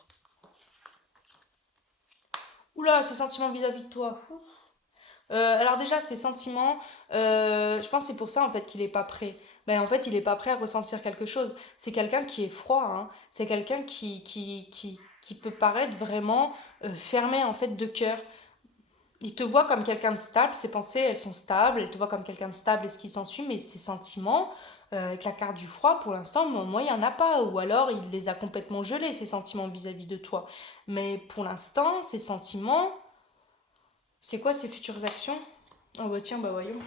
Oula, ses sentiments vis-à-vis de toi. Alors déjà, ses sentiments, je pense que c'est pour ça en fait qu'il est pas prêt. Ben, en fait, il est pas prêt à ressentir quelque chose. C'est quelqu'un qui est froid, hein. C'est quelqu'un qui peut paraître vraiment fermé en fait de cœur. Il te voit comme quelqu'un de stable, ses pensées elles sont stables, il te voit comme quelqu'un de stable et ce qui s'ensuit, mais ses sentiments, avec la carte du froid, pour l'instant, moi, il n'y en a pas. Ou alors, il les a complètement gelés, ses sentiments vis-à-vis de toi. Mais pour l'instant, ses sentiments, c'est quoi ses futures actions? Oh bah tiens, bah voyons.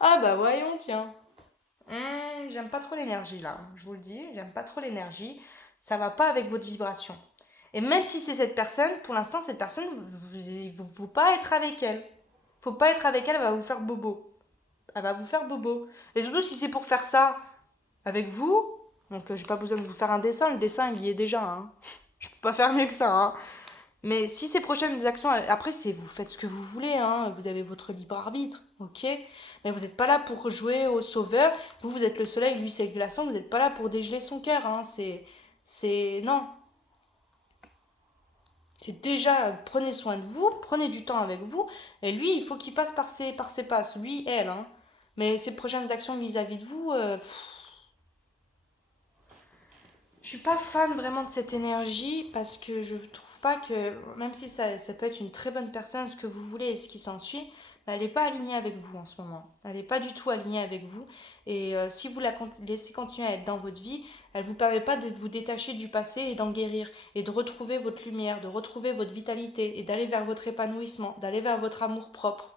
Ah bah voyons, tiens. J'aime pas trop l'énergie là, je vous le dis, j'aime pas trop l'énergie. Ça va pas avec votre vibration. Et même si c'est cette personne, pour l'instant, cette personne, il ne faut pas être avec elle. Faut pas être avec elle, elle va vous faire bobo. Elle va vous faire bobo. Et surtout si c'est pour faire ça avec vous, donc j'ai pas besoin de vous faire un dessin, le dessin il y est déjà, hein. Je peux pas faire mieux que ça, hein. Mais si ces prochaines actions, après, c'est vous faites ce que vous voulez, hein, vous avez votre libre arbitre, ok? Mais vous n'êtes pas là pour jouer au sauveur. Vous êtes le soleil, lui, c'est le glaçon. Vous n'êtes pas là pour dégeler son cœur, hein. Non. C'est déjà, prenez soin de vous, prenez du temps avec vous. Et lui, il faut qu'il passe par ses passes. Lui, elle, hein. Mais ses prochaines actions vis-à-vis de vous, je suis pas fan vraiment de cette énergie parce que je trouve pas que, même si ça peut être une très bonne personne, ce que vous voulez et ce qui s'ensuit, elle n'est pas alignée avec vous en ce moment. Elle n'est pas du tout alignée avec vous. Et si vous la laissez continuer à être dans votre vie, elle ne vous permet pas de vous détacher du passé et d'en guérir. Et de retrouver votre lumière, de retrouver votre vitalité et d'aller vers votre épanouissement, d'aller vers votre amour propre.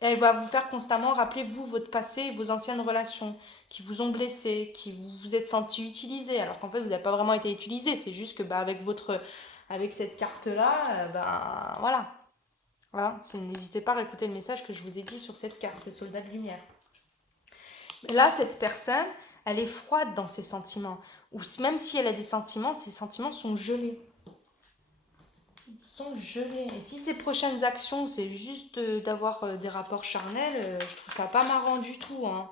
Elle va vous faire constamment rappeler, vous, votre passé, vos anciennes relations qui vous ont blessé, qui vous êtes senti utilisé, alors qu'en fait, vous n'avez pas vraiment été utilisé. C'est juste que avec cette carte-là, voilà. Voilà. N'hésitez pas à écouter le message que je vous ai dit sur cette carte, le soldat de lumière. Mais là, cette personne, elle est froide dans ses sentiments. Ou même si elle a des sentiments, ses sentiments sont gelés. Ils sont gelés. Et si ses prochaines actions, c'est juste d'avoir des rapports charnels, je trouve ça pas marrant du tout, hein.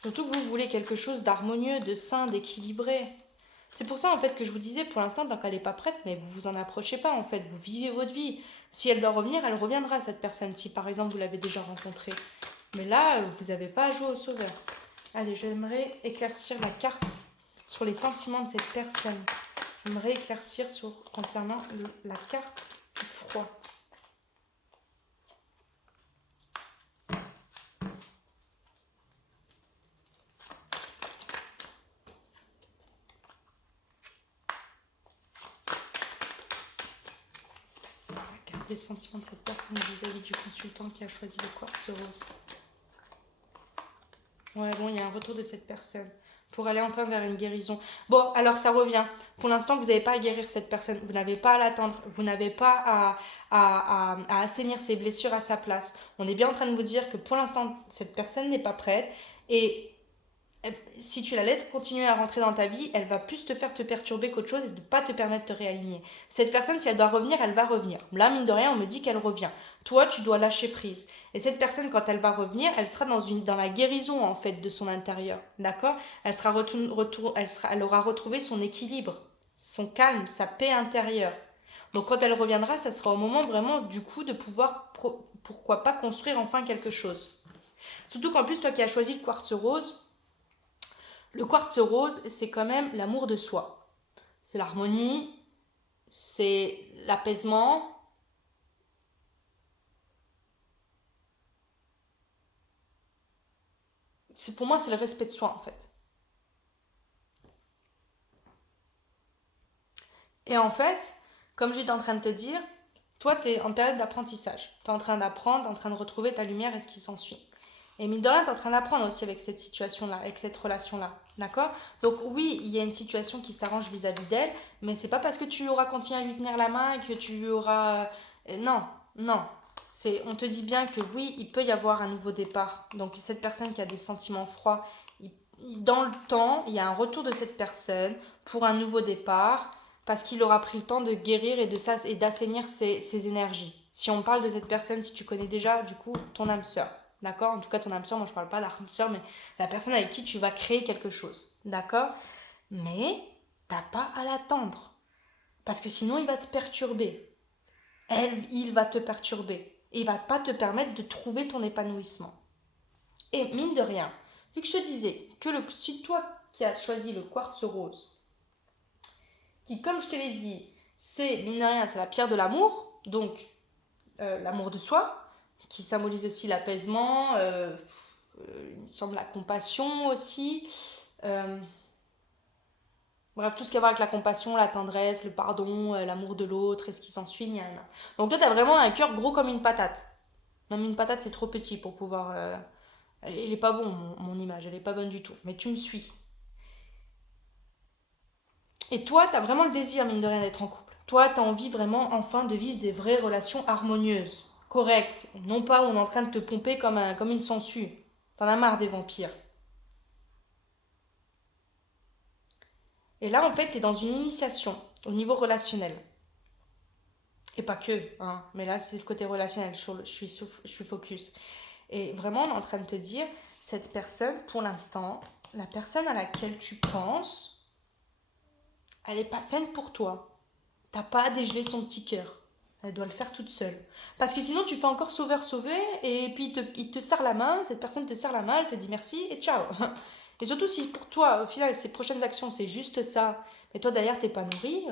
Surtout que vous voulez quelque chose d'harmonieux, de sain, d'équilibré. C'est pour ça en fait que je vous disais pour l'instant tant qu'elle n'est pas prête, mais vous vous en approchez pas en fait, vous vivez votre vie. Si elle doit revenir, elle reviendra cette personne, si par exemple vous l'avez déjà rencontrée. Mais là, vous n'avez pas à jouer au sauveur. Allez, j'aimerais éclaircir la carte sur les sentiments de cette personne. J'aimerais éclaircir concernant la carte du froid. La carte des sentiments de cette personne vis-à-vis du consultant qui a choisi le quartz rose. Ouais, bon, il y a un retour de cette personne pour aller enfin vers une guérison. Bon, alors ça revient. Pour l'instant, vous n'avez pas à guérir cette personne. Vous n'avez pas à l'attendre. Vous n'avez pas à assainir ses blessures à sa place. On est bien en train de vous dire que pour l'instant, cette personne n'est pas prête. Et si tu la laisses continuer à rentrer dans ta vie, elle va plus te faire te perturber qu'autre chose et de ne pas te permettre de te réaligner. Cette personne, si elle doit revenir, elle va revenir. Là, mine de rien, on me dit qu'elle revient. Toi, tu dois lâcher prise. Et cette personne, quand elle va revenir, elle sera dans la guérison, en fait, de son intérieur. D'accord? Elle aura retrouvé son équilibre, son calme, sa paix intérieure. Donc, quand elle reviendra, ça sera au moment vraiment, du coup, de pouvoir, pourquoi pas, construire enfin quelque chose. Surtout qu'en plus, toi qui as choisi le quartz rose, le quartz rose, c'est quand même l'amour de soi. C'est l'harmonie, c'est l'apaisement. Pour moi, c'est le respect de soi, en fait. Et en fait, comme j'étais en train de te dire, toi, tu es en période d'apprentissage. Tu es en train d'apprendre, tu es en train de retrouver ta lumière et ce qui s'ensuit. Et mine de rien, tu es en train d'apprendre aussi avec cette situation-là, avec cette relation-là. D'accord? Donc oui, il y a une situation qui s'arrange vis-à-vis d'elle, mais c'est pas parce que tu auras continué à lui tenir la main et que tu auras... non, non. On te dit bien que oui, il peut y avoir un nouveau départ. Donc cette personne qui a des sentiments froids, dans le temps, il y a un retour de cette personne pour un nouveau départ parce qu'il aura pris le temps de guérir et d'assainir ses énergies. Si on parle de cette personne, si tu connais déjà, du coup, ton âme sœur. D'accord? En tout cas, ton âme sœur, moi je parle pas d'âme sœur, mais la personne avec qui tu vas créer quelque chose. D'accord? Mais t'as pas à l'attendre. Parce que sinon, il va te perturber. Il va te perturber. Et il va pas te permettre de trouver ton épanouissement. Et mine de rien, vu que je te disais que si toi qui as choisi le quartz rose, qui, comme je te l'ai dit, c'est, mine de rien, c'est la pierre de l'amour, donc l'amour de soi, qui symbolise aussi l'apaisement, il me semble la compassion aussi. Euh, bref, tout ce qui a à voir avec la compassion, la tendresse, le pardon, l'amour de l'autre et ce qui s'ensuit. Donc toi, tu as vraiment un cœur gros comme une patate. Même une patate, c'est trop petit pour pouvoir... Elle est pas bon, mon image, elle est pas bonne du tout. Mais tu me suis. Et toi, tu as vraiment le désir, mine de rien, d'être en couple. Toi, tu as envie vraiment, enfin, de vivre des vraies relations harmonieuses, correctes. Et non pas où on est en train de te pomper comme une sangsue. T'en as marre des vampires. Et là, en fait, tu es dans une initiation au niveau relationnel. Et pas que, hein. Mais là, c'est le côté relationnel. Je suis focus. Et vraiment, on est en train de te dire, cette personne, pour l'instant, la personne à laquelle tu penses, elle est pas saine pour toi. T'as pas à dégeler son petit cœur. Elle doit le faire toute seule. Parce que sinon, tu fais encore sauveur-sauvé, et puis il te serre la main, cette personne te serre la main, elle te dit merci, et ciao. Et surtout, si pour toi, au final, ces prochaines actions, c'est juste ça, mais toi, derrière, t'es pas nourri,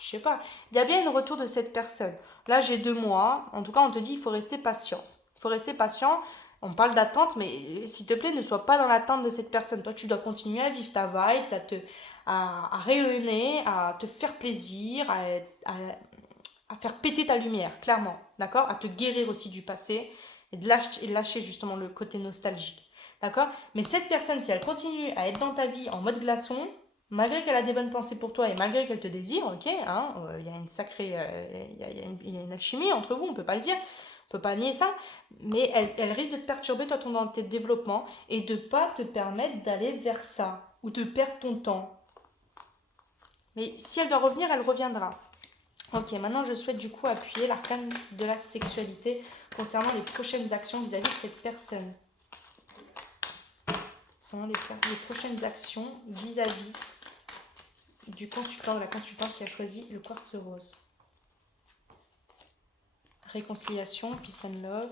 je sais pas. Il y a bien un retour de cette personne. Là, j'ai 2 mois. En tout cas, on te dit, il faut rester patient. Il faut rester patient. On parle d'attente, mais s'il te plaît, ne sois pas dans l'attente de cette personne. Toi, tu dois continuer à vivre ta vibe, à rayonner, à te faire plaisir, à faire péter ta lumière, clairement. D'accord? À te guérir aussi du passé et de lâcher justement le côté nostalgique. D'accord? Mais cette personne, si elle continue à être dans ta vie en mode glaçon, malgré qu'elle a des bonnes pensées pour toi et malgré qu'elle te désire, ok, hein, y a une sacrée, il y a une alchimie entre vous, on peut pas le dire, on peut pas nier ça, mais elle risque de te perturber toi dans tes développements et de pas te permettre d'aller vers ça ou de perdre ton temps. Mais si elle doit revenir, elle reviendra. Ok, maintenant je souhaite du coup appuyer l'arcane de la sexualité concernant les prochaines actions vis-à-vis de cette personne. Concernant les prochaines actions vis-à-vis du consultant, de la consultante qui a choisi le quartz rose. Réconciliation, peace and love.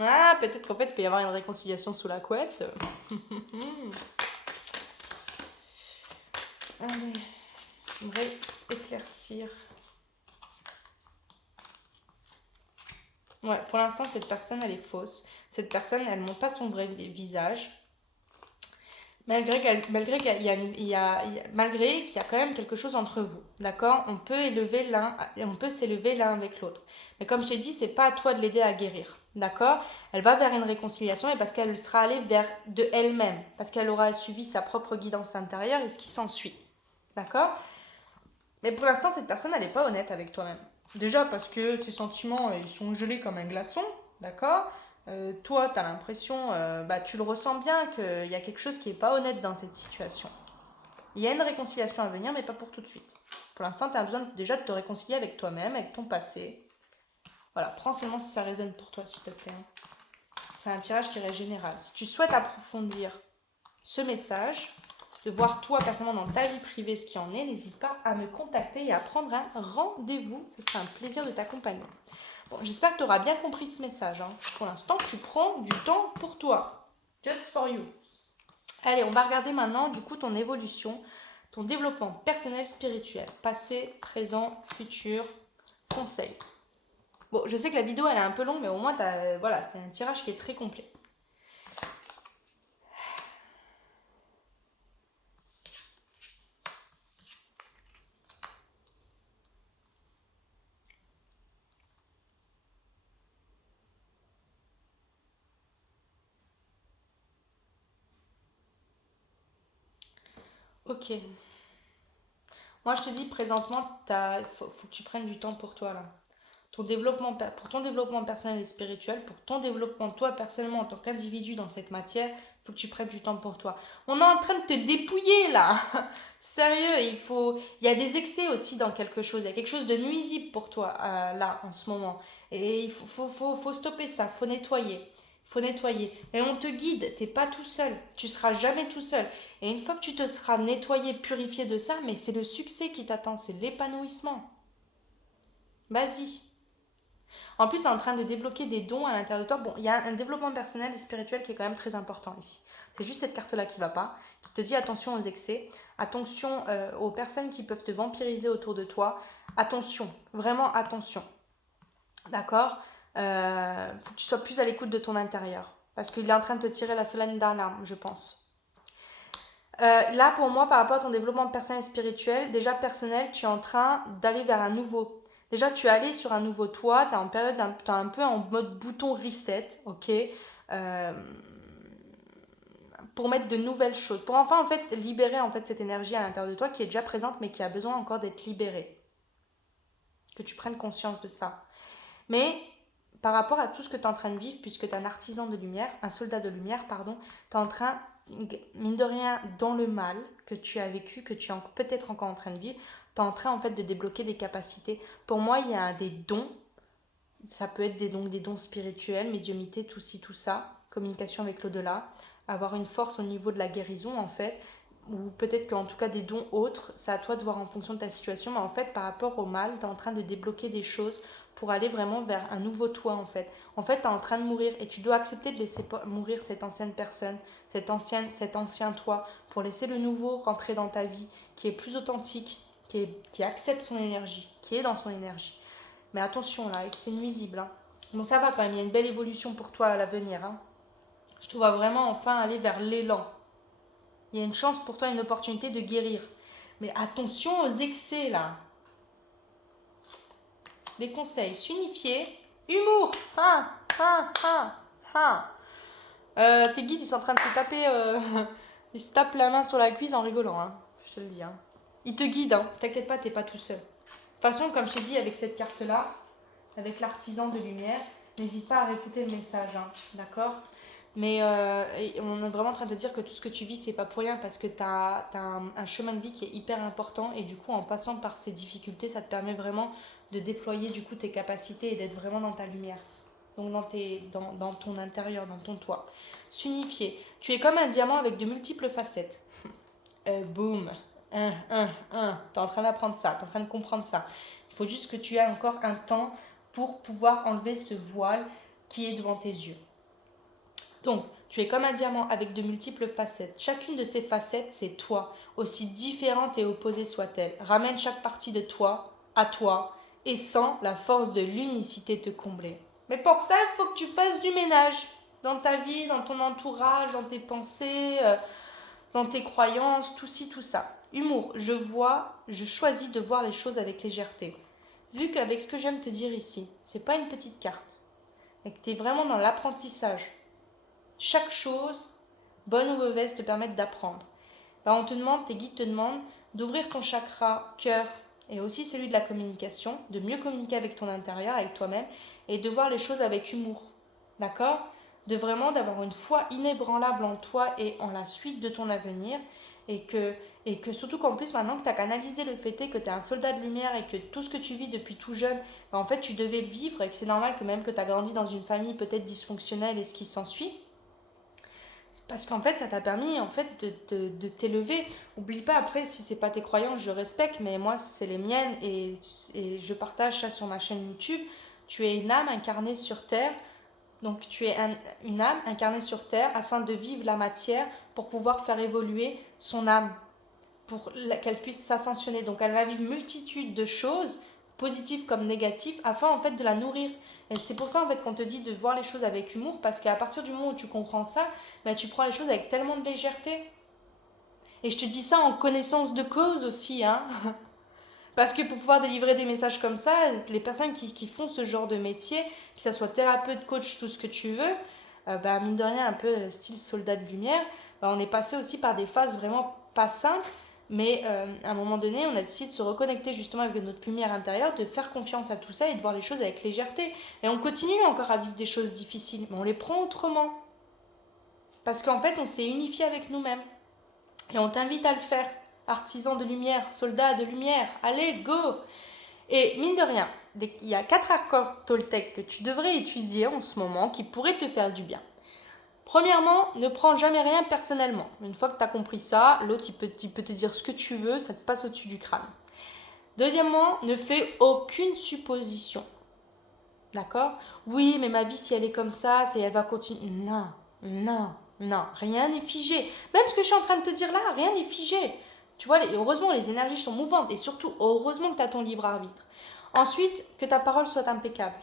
Ah, peut-être qu'en fait, il peut y avoir une réconciliation sous la couette. Allez, j'aimerais éclaircir. Ouais, pour l'instant, cette personne, elle est fausse. Cette personne, elle ne montre pas son vrai visage. Malgré qu'il y a quand même quelque chose entre vous, d'accord? On peut s'élever l'un avec l'autre. Mais comme je t'ai dit, c'est pas à toi de l'aider à guérir, d'accord? Elle va vers une réconciliation et parce qu'elle sera allée vers de elle-même, parce qu'elle aura suivi sa propre guidance intérieure et ce qui s'ensuit, d'accord? Mais pour l'instant, cette personne, elle n'est pas honnête avec toi-même. Déjà parce que ses sentiments, ils sont gelés comme un glaçon, d'accord? Toi, tu as l'impression, bah, tu le ressens bien qu'il y a quelque chose qui n'est pas honnête dans cette situation. Il y a une réconciliation à venir, mais pas pour tout de suite. Pour l'instant, tu as besoin déjà de te réconcilier avec toi-même, avec ton passé. Voilà, prends seulement si ça résonne pour toi, s'il te plaît. C'est un tirage qui est général. Si tu souhaites approfondir ce message, de voir toi personnellement dans ta vie privée ce qui en est, n'hésite pas à me contacter et à prendre un rendez-vous. Ce sera un plaisir de t'accompagner. Bon, j'espère que tu auras bien compris ce message. Pour l'instant, tu prends du temps pour toi. Just for you. Allez, on va regarder maintenant du coup ton évolution, ton développement personnel, spirituel, passé, présent, futur, conseil. Bon, je sais que la vidéo elle est un peu longue, mais au moins voilà, c'est un tirage qui est très complet. Ok. Moi, je te dis présentement, faut que tu prennes du temps pour toi là. Pour ton développement personnel et spirituel, pour ton développement toi personnellement en tant qu'individu dans cette matière, il faut que tu prennes du temps pour toi. On est en train de te dépouiller là. Sérieux, il y a des excès aussi dans quelque chose. Il y a quelque chose de nuisible pour toi là en ce moment. Et il faut stopper ça, faut nettoyer. Faut nettoyer. Et on te guide, t'es pas tout seul. Tu seras jamais tout seul. Et une fois que tu te seras nettoyé, purifié de ça, mais c'est le succès qui t'attend, c'est l'épanouissement. Vas-y. En plus, c'est en train de débloquer des dons à l'intérieur de toi. Bon, il y a un développement personnel et spirituel qui est quand même très important ici. C'est juste cette carte-là qui va pas, qui te dit attention aux excès, attention aux personnes qui peuvent te vampiriser autour de toi. Attention, vraiment attention. D'accord. Faut que tu sois plus à l'écoute de ton intérieur. Parce qu'il est en train de te tirer la sonnette d'alarme, je pense. Là, pour moi, par rapport à ton développement personnel et spirituel, déjà personnel, tu es en train d'aller vers un nouveau. Déjà, tu es allé sur un nouveau toit, tu es en période, t'es un peu en mode bouton reset, ok. Euh, pour mettre de nouvelles choses. Pour enfin, en fait, libérer en fait cette énergie à l'intérieur de toi qui est déjà présente, mais qui a besoin encore d'être libérée. Que tu prennes conscience de ça. Mais par rapport à tout ce que tu es en train de vivre, puisque tu es un artisan de lumière, un soldat de lumière, pardon, tu es en train, mine de rien, dans le mal que tu as vécu, que tu es peut-être encore en train de vivre, tu es en train en fait de débloquer des capacités. Pour moi, il y a des dons, ça peut être des dons spirituels, médiumnité, tout ci, tout ça, communication avec l'au-delà, avoir une force au niveau de la guérison en fait, ou peut-être qu'en tout cas des dons autres, c'est à toi de voir en fonction de ta situation, mais en fait par rapport au mal, tu es en train de débloquer des choses pour aller vraiment vers un nouveau toi en fait. En fait, tu es en train de mourir et tu dois accepter de laisser mourir cette ancienne personne, cet ancien toi, pour laisser le nouveau rentrer dans ta vie, qui est plus authentique, qui accepte son énergie, qui est dans son énergie. Mais attention là, c'est nuisible. Hein. Bon, ça va quand même, il y a une belle évolution pour toi à l'avenir. Hein. Je te vois vraiment enfin aller vers l'élan. Il y a une chance pour toi, une opportunité de guérir. Mais attention aux excès là. Des conseils, s'unifier, humour. Ah, ah, ah, ah. Tes guides, ils sont en train de se taper. Ils se tapent la main sur la cuisse en rigolant. Hein. Je te le dis. Hein. Ils te guident. Hein. T'inquiète pas, t'es pas tout seul. De toute façon, comme je t'ai dit, avec cette carte-là, avec l'artisan de lumière, n'hésite pas à réécouter le message. Hein. D'accord. Mais on est vraiment en train de dire que tout ce que tu vis, c'est pas pour rien parce que tu as un chemin de vie qui est hyper important et du coup, en passant par ces difficultés, ça te permet vraiment de déployer du coup tes capacités et d'être vraiment dans ta lumière. Donc dans ton intérieur, dans ton toit. S'unifier. Tu es comme un diamant avec de multiples facettes. Boum. T'es en train d'apprendre ça, t'es en train de comprendre ça. Il faut juste que tu aies encore un temps pour pouvoir enlever ce voile qui est devant tes yeux. Donc, tu es comme un diamant avec de multiples facettes. Chacune de ces facettes, c'est toi, aussi différente et opposée soit-elle. Ramène chaque partie de toi à toi et sens la force de l'unicité te combler. Mais pour ça, il faut que tu fasses du ménage dans ta vie, dans ton entourage, dans tes pensées, dans tes croyances, tout ci, tout ça. Humour, je choisis de voir les choses avec légèreté. Vu qu'avec ce que je viens de te dire ici, c'est pas une petite carte, et que tu es vraiment dans l'apprentissage, chaque chose, bonne ou mauvaise, te permet d'apprendre. Alors on te demande, tes guides te demandent d'ouvrir ton chakra cœur et aussi celui de la communication, de mieux communiquer avec ton intérieur, avec toi-même, et de voir les choses avec humour. D'accord ? D'avoir une foi inébranlable en toi et en la suite de ton avenir, et que surtout qu'en plus maintenant que tu as canalisé le fait est que tu es un soldat de lumière et que tout ce que tu vis depuis tout jeune, en fait tu devais le vivre et que c'est normal que même que tu as grandi dans une famille peut-être dysfonctionnelle et ce qui s'ensuit, parce qu'en fait ça t'a permis en fait de t'élever. Oublie pas, après si c'est pas tes croyances je respecte, mais moi c'est les miennes, et je partage ça sur ma chaîne YouTube. Tu es une âme incarnée sur Terre. Donc tu es une âme incarnée sur Terre afin de vivre la matière pour pouvoir faire évoluer son âme, pour qu'elle puisse s'ascensionner. Donc elle va vivre multitude de choses, positives comme négatives, afin en fait de la nourrir. Et c'est pour ça en fait qu'on te dit de voir les choses avec humour, parce qu'à partir du moment où tu comprends ça, ben, tu prends les choses avec tellement de légèreté. Et je te dis ça en connaissance de cause aussi, hein. Parce que pour pouvoir délivrer des messages comme ça, les personnes qui font ce genre de métier, que ce soit thérapeute, coach, tout ce que tu veux, bah, mine de rien, un peu style soldat de lumière, bah, on est passé aussi par des phases vraiment pas simples, mais à un moment donné, on a décidé de se reconnecter justement avec notre lumière intérieure, de faire confiance à tout ça et de voir les choses avec légèreté. Et on continue encore à vivre des choses difficiles, mais on les prend autrement. Parce qu'en fait, on s'est unifié avec nous-mêmes. Et on t'invite à le faire. Artisan de lumière, soldat de lumière, allez, go! Et mine de rien, il y a 4 accords Toltec que tu devrais étudier en ce moment qui pourraient te faire du bien. Premièrement, ne prends jamais rien personnellement. Une fois que tu as compris ça, l'autre il peut te dire ce que tu veux, ça te passe au-dessus du crâne. Deuxièmement, ne fais aucune supposition. D'accord? Oui, mais ma vie, si elle est comme ça, elle va continuer. Non, non, non, rien n'est figé. Même ce que je suis en train de te dire là, rien n'est figé. Tu vois, heureusement, les énergies sont mouvantes et surtout, heureusement que tu as ton libre arbitre. Ensuite, que ta parole soit impeccable.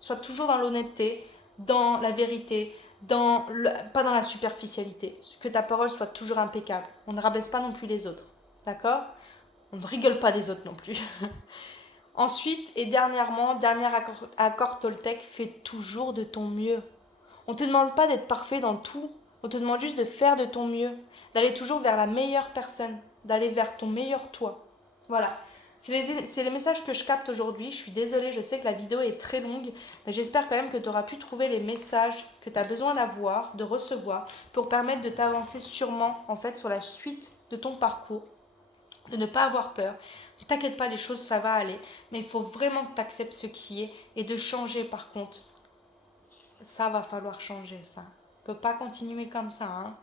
Sois toujours dans l'honnêteté, dans la vérité, pas dans la superficialité. Que ta parole soit toujours impeccable. On ne rabaisse pas non plus les autres. D'accord? On ne rigole pas des autres non plus. Ensuite et dernièrement, dernier accord Toltec, fais toujours de ton mieux. On ne te demande pas d'être parfait dans tout. On te demande juste de faire de ton mieux, d'aller toujours vers la meilleure personne, d'aller vers ton meilleur toi. Voilà. C'est les messages que je capte aujourd'hui. Je suis désolée, je sais que la vidéo est très longue, mais j'espère quand même que tu auras pu trouver les messages que tu as besoin d'avoir, de recevoir, pour permettre de t'avancer sûrement en fait sur la suite de ton parcours, de ne pas avoir peur. Ne t'inquiète pas, les choses ça va aller, mais il faut vraiment que tu acceptes ce qui est et de changer par contre. Ça va falloir changer ça. On ne peut pas continuer comme ça, hein.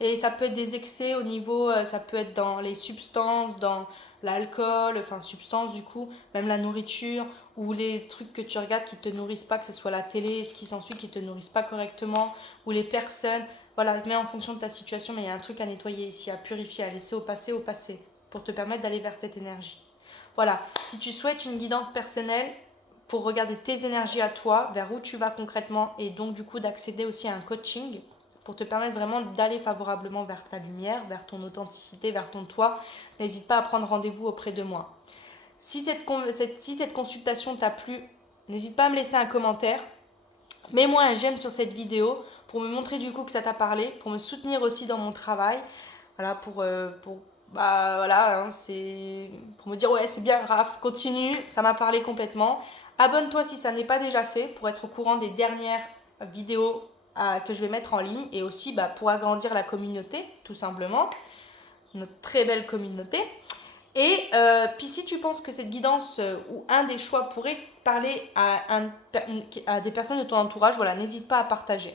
Et ça peut être des excès au niveau, ça peut être dans les substances, dans l'alcool, enfin substances du coup, même la nourriture, ou les trucs que tu regardes qui ne te nourrissent pas, que ce soit la télé, ce qui s'ensuit qui ne te nourrissent pas correctement, ou les personnes, voilà, mais en fonction de ta situation, mais il y a un truc à nettoyer ici, à purifier, à laisser au passé, pour te permettre d'aller vers cette énergie. Voilà, si tu souhaites une guidance personnelle, pour regarder tes énergies à toi, vers où tu vas concrètement, et donc du coup d'accéder aussi à un coaching, pour te permettre vraiment d'aller favorablement vers ta lumière, vers ton authenticité, vers ton toi, n'hésite pas à prendre rendez-vous auprès de moi. Si cette consultation t'a plu, n'hésite pas à me laisser un commentaire. Mets-moi un j'aime sur cette vidéo pour me montrer du coup que ça t'a parlé, pour me soutenir aussi dans mon travail. Voilà, c'est pour me dire ouais, c'est bien grave, continue, ça m'a parlé complètement. Abonne-toi si ça n'est pas déjà fait pour être au courant des dernières vidéos que je vais mettre en ligne, et aussi pour agrandir la communauté, tout simplement, notre très belle communauté. Et puis si tu penses que cette guidance ou un des choix pourrait parler à des personnes de ton entourage, voilà, n'hésite pas à partager.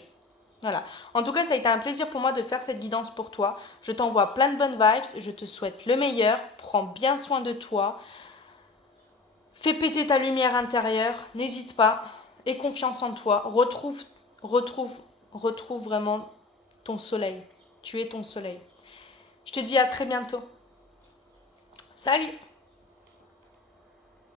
Voilà. En tout cas, ça a été un plaisir pour moi de faire cette guidance pour toi. Je t'envoie plein de bonnes vibes, je te souhaite le meilleur, prends bien soin de toi, fais péter ta lumière intérieure, n'hésite pas, aie confiance en toi, retrouve vraiment ton soleil. Tu es ton soleil. Je te dis à très bientôt. Salut!